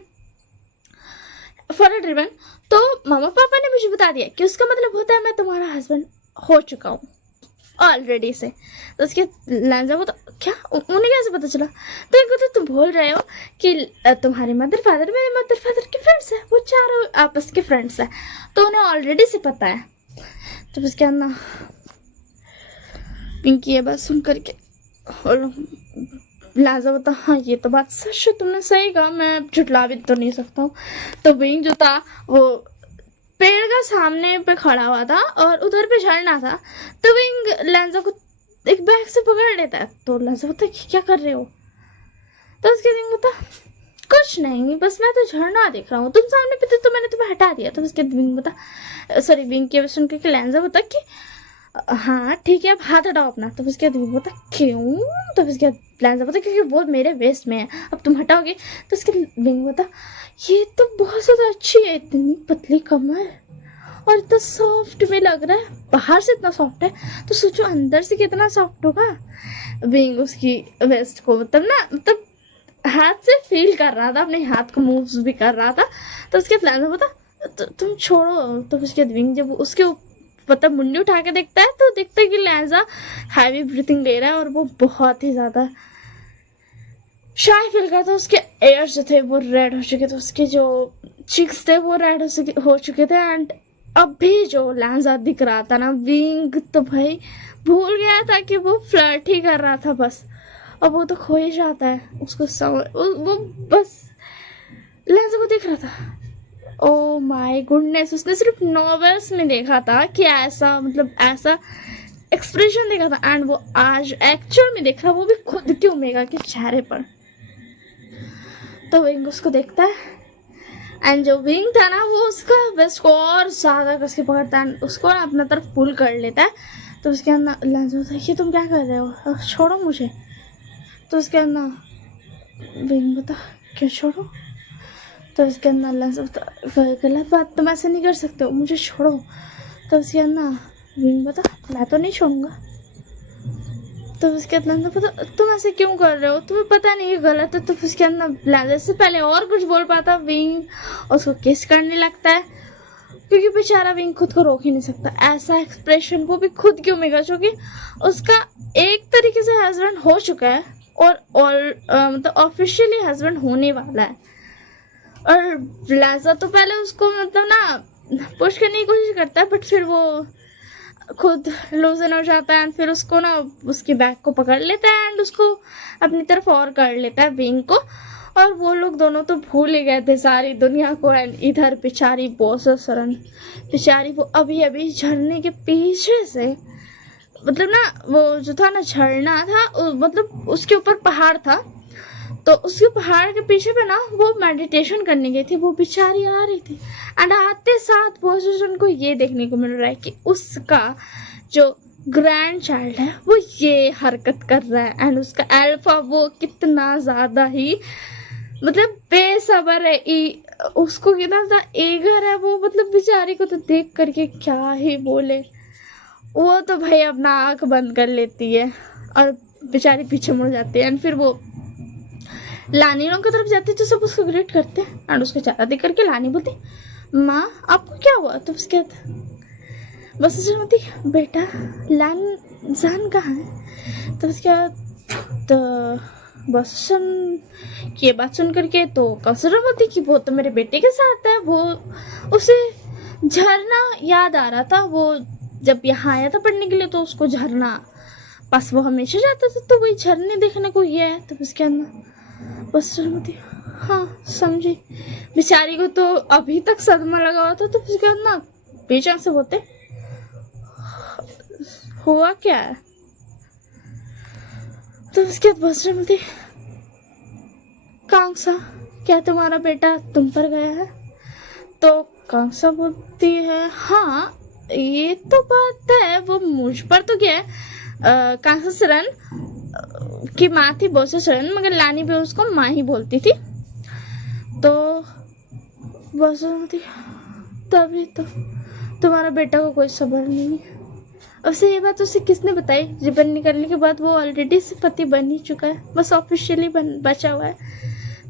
फॉर रिबन। तो मामा पापा ने मुझे बता दिया कि उसका मतलब होता है मैं तुम्हारा हस्बैंड हो चुका हूँ ऑलरेडी से। तो उसके लहजा वो तो क्या उन्हें कैसे पता चला। तो इनको तो तुम बोल रहे हो कि तुम्हारे मदर फादर मेरे मदर फादर के फ्रेंड्स है, वो चारों आपस के फ्रेंड्स है, तो उन्हें ऑलरेडी से पता है। तो उसके अंदर पिंकी ये बात सुन करके और लहजा बता हाँ ये तो बात सच है, तुमने सही कहा, मैं झुटला भी तो नहीं सकता हूँ। तो विंग जो था वो पेड़ का सामने पे खड़ा हुआ था और उधर पे झरना था। तो विंग लहजा को एक बैग से पकड़ लेता है। तो लहजा बोलता क्या कर रहे हो। तो उसके विंग बोलता कुछ नहीं, बस मैं तो झरना देख रहा हूँ, तुम सामने पे थे तो मैंने तुम्हें हटा दिया। तो उसके विंग बोलता सॉरी विंग की सुन के लहजा बोलता कि हाँ ठीक है अब हाथ हटाओ अपना। तो उसके बाद बोलता क्यों। तो उसके बाद लहजा बोलता क्योंकि वो मेरे वेस्ट में है, अब तुम हटाओगे। तो उसके विंग बोलता ये तो बहुत ज़्यादा अच्छी है, इतनी पतली कमर और इतना सॉफ्ट में लग रहा है, बाहर से इतना सॉफ्ट है तो सोचो अंदर से कितना सॉफ्ट होगा। विंग उसकी वेस्ट को मतलब हाथ से फील कर रहा था, अपने हाथ को मूव्स भी कर रहा था। तो उसके बाद लहजा बोलता तुम छोड़ो। तो उसके बाद विंग जब उसके मतलब मुंडी उठा के देखता है तो देखता है कि लहजा हैवी ब्रीथिंग ले रहा है और वो बहुत ही ज़्यादा शाय फील करता है। उसके एयर्स जो थे वो रेड हो चुके थे, उसके जो चिक्स थे वो रेड हो चुके थे। एंड अभी जो लहजा दिख रहा था ना, विंग तो भाई भूल गया था कि वो फ्लर्ट ही कर रहा था बस, और वो तो खो ही जाता है उसको वो बस लहजा को देख रहा था। ओ माय गुडनेस, उसने सिर्फ नॉवेल्स में देखा था कि ऐसा मतलब ऐसा एक्सप्रेशन देखा था, एंड वो आज एक्चुअल में देख रहा, वो भी खुद की ओमेगा के चेहरे पर। तो विंग उसको देखता है एंड जो विंग था ना वो उसका वेस्ट को और ज़्यादा कसके पकड़ता है, उसको ना अपना तरफ पुल कर लेता है। तो उसके अंदर लहजा होता है कि तुम क्या कर रहे हो, छोड़ो मुझे। तो उसके अंदर विंग बता क्यों छोड़ो। तो उसके अंदर लहजा बता गलत बात, तुम ऐसे नहीं कर सकते हो, मुझे छोड़ो। तो उसके अंदर विंग बता मैं तो नहीं छोड़ूंगा। तो उसके अंदर पता तुम ऐसे क्यों कर रहे हो, तुम्हें पता नहीं है गलत है। तो उसके अंदर लहजा से पहले और कुछ बोल पाता विंग उसको किस करने लगता है क्योंकि बेचारा विंग खुद को रोक ही नहीं सकता। ऐसा एक्सप्रेशन वो भी खुद क्यों मिलेगा, क्योंकि उसका एक तरीके से हस्बैंड हो चुका है और मतलब ऑफिशियली हस्बैंड होने वाला है। और लाजा तो पहले उसको मतलब ना पुश करने की कोशिश करता है, बट फिर वो खुद लूजन हो जाता है एंड फिर उसको ना उसकी बैक को पकड़ लेता है एंड उसको अपनी तरफ और कर लेता है विंग को। और वो लोग दोनों तो भूल ही गए थे सारी दुनिया को। एंड इधर बेचारी बोसोसरन बेचारी वो अभी अभी झरने के पीछे से, मतलब ना वो जो था ना झरना था, मतलब उसके ऊपर पहाड़ था, तो उसके पहाड़ के पीछे पे ना वो मेडिटेशन करने गई थी। वो बेचारी आ रही थी एंड आते साथ बोसोसरन को ये देखने को मिल रहा है कि उसका जो ग्रैंड चाइल्ड है वो ये हरकत कर रहा है एंड उसका अल्फा वो कितना ज़्यादा ही मतलब बेसब्र है, उसको कितना सा एगर है वो, मतलब बेचारी को तो देख करके क्या ही बोले। वो तो भाई अपना आँख बंद कर लेती है और बेचारी पीछे मुड़ जाती है एंड फिर वो लानी लोगों की तरफ जाती है तो सब उसको ग्रेट करते हैं एंड उसको चारा देख करके लानी बोलती, माँ आपको क्या हुआ? तो उसके बाद बस बोलती, बेटा लान जान कहाँ है? तो उसके बाद तो बस ये बात सुन करके तो कंसिडर होती कि वो तो मेरे बेटे के साथ है। वो उसे झरना याद आ रहा था, वो जब यहाँ आया था पढ़ने के लिए तो उसको झरना पास वो हमेशा जाता था, तो वही झरने देखने को ये है। तो उसके अंदर बस होती, हाँ समझी। बेचारी को तो अभी तक सदमा लगा हुआ था। तो उसके बाद ना बेचान से बोलते, हुआ क्या है? तो उसके बाद बस बोलती, कांसा क्या तुम्हारा बेटा तुम पर गया है? तो कांसा बोलती है, हाँ ये तो बात है, वो मुझ पर तो गया है। कांसा सरन की माँ थी बोसोसरन, मगर लानी भी उसको माँ ही बोलती थी। तो बस बोलती, तभी तो तुम्हारा बेटा को कोई सब्र नहीं है। उसे ये बात उसे किसने बताई? रिबन निकलने के बाद वो ऑलरेडी से पति बन ही चुका है, बस ऑफिशियली बचा हुआ है।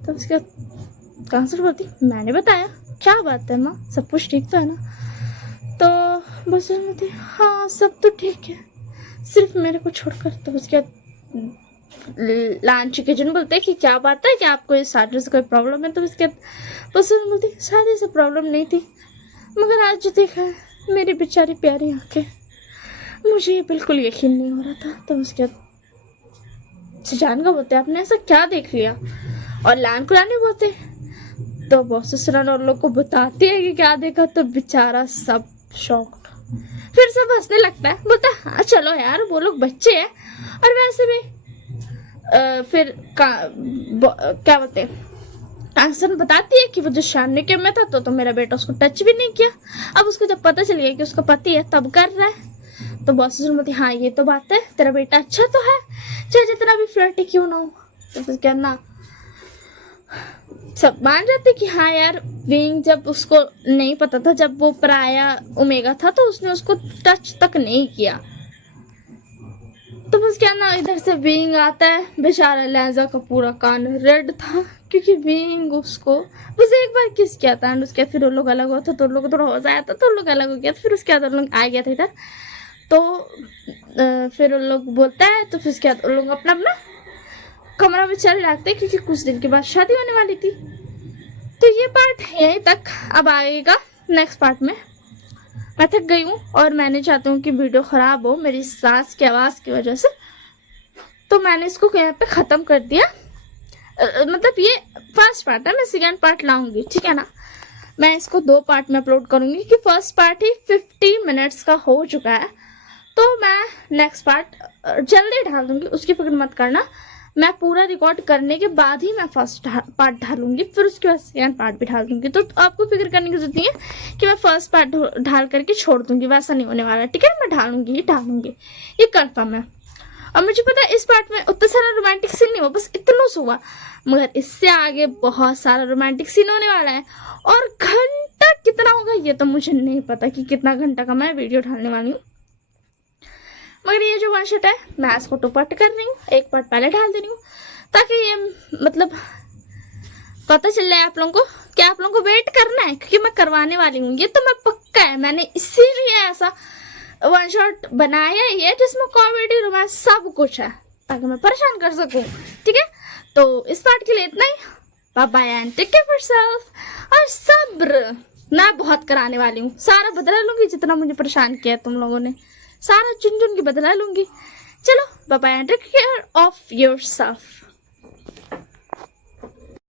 तो उसके कांसर बोलती, मैंने बताया, क्या बात है माँ, सब कुछ ठीक तो है ना? तो बस बोलती, हाँ सब तो ठीक है, सिर्फ मेरे को छोड़कर। तो उसके लांच किचन बोलते हैं कि क्या बात है, कि आपको इस शादी से कोई प्रॉब्लम है? तो उसके बस बोलती, शादी से प्रॉब्लम नहीं थी, मगर आज जो देखा है मेरी बेचारी प्यारी आंखें, मुझे ये बिल्कुल यकीन नहीं हो रहा था। तो उसके जान का बोलते, आपने ऐसा क्या देख लिया? और लान कुरानी बोलते, तो बोसोसरन और लोग को बताती है कि क्या देखा। तो बेचारा सब शॉक्ड, फिर सब हंसने लगता है, बोलता हाँ चलो यार वो लोग बच्चे हैं। और वैसे भी फिर क्या बोलते हैं, कांसन बताती है कि वो जो सामने के में था तो मेरा बेटा उसको टच भी नहीं किया। अब उसको जब पता चल गया कि उसका पति है तब कर रहा है। तो बोसोसरन बोलती, हाँ ये तो बात है, तेरा बेटा अच्छा तो है, चाहे जितना भी फ्लर्टी क्यों ना हो। तो फिर कहना सब मान जाते कि हाँ यार विंग, जब उसको नहीं पता था, जब वो पराया ओमेगा था तो उसने उसको टच तक नहीं किया। तो बस क्या ना इधर से विंग आता है, बेचारा लहजा का पूरा कान रेड था क्योंकि विंग उसको बस एक बार किस किया था। एंड उसके बाद फिर उन लोग अलग हुआ था तो उन लोग को थोड़ा होश आया था तो उन लोग अलग हो गया। फिर उसके बाद उन लोग आ गया था इधर। तो फिर उन लोग बोलता है, तो फिर उसके बाद उन लोग अपना अपना कमरा में चल जाते हैं क्योंकि कुछ दिन के बाद शादी होने वाली थी। तो ये पार्ट यहीं तक, अब आएगा नेक्स्ट पार्ट में। मैं थक गई हूँ और मैंने चाहती हूँ कि वीडियो ख़राब हो मेरी सांस की आवाज़ की वजह से, तो मैंने इसको यहाँ पे ख़त्म कर दिया। मतलब ये फर्स्ट पार्ट है, मैं सेकेंड पार्ट लाऊंगी, ठीक है ना? मैं इसको 2 पार्ट में अपलोड करूँगी कि फर्स्ट पार्ट ही 50 मिनट्स का हो चुका है, तो मैं नेक्स्ट पार्ट जल्दी डाल दूँगी, उसकी फिक्र मत करना। मैं पूरा रिकॉर्ड करने के बाद ही मैं फर्स्ट पार्ट डालूंगी, फिर उसके बाद सेकेंड पार्ट भी डाल दूंगी। तो आपको फिक्र करने की जरूरत नहीं है कि मैं फर्स्ट पार्ट ढाल करके छोड़ दूंगी, वैसा नहीं होने वाला, ठीक है? मैं ढालूंगी ही ढालूंगी, ये कंफर्म है। और मुझे पता है इस पार्ट में उतना सारा रोमांटिक सीन नहीं हुआ, बस इतना सा हुआ, मगर इससे आगे बहुत सारा रोमांटिक सीन होने वाला है। और घंटा कितना होगा ये तो मुझे नहीं पता कि कितना घंटा का मैं वीडियो डालने वाली हूँ, मगर ये जो वन शॉट है मैं इसको 2 पार्ट कर रही हूँ, 1 पार्ट पहले डाल दे रही हूँ ताकि ये मतलब पता चल रहा है आप लोगों को? क्या आप लोगों को वेट करना है? क्योंकि मैं करवाने वाली हूँ, ये तो मैं पक्का है। मैंने इसीलिए ऐसा वन शॉट बनाया ही है जिसमें कॉमेडी रोमांस सब कुछ है, ताकि मैं परेशान कर सकूं। ठीक है, तो इस पार्ट के लिए इतना ही। Bye bye and take care yourself. और सब्र, मैं बहुत कराने वाली हूँ, सारा बदला लूंगी जितना मुझे परेशान किया तुम लोगों ने, सारा चुन चुन के बदला लूंगी। चलो bye bye and take care of yourself.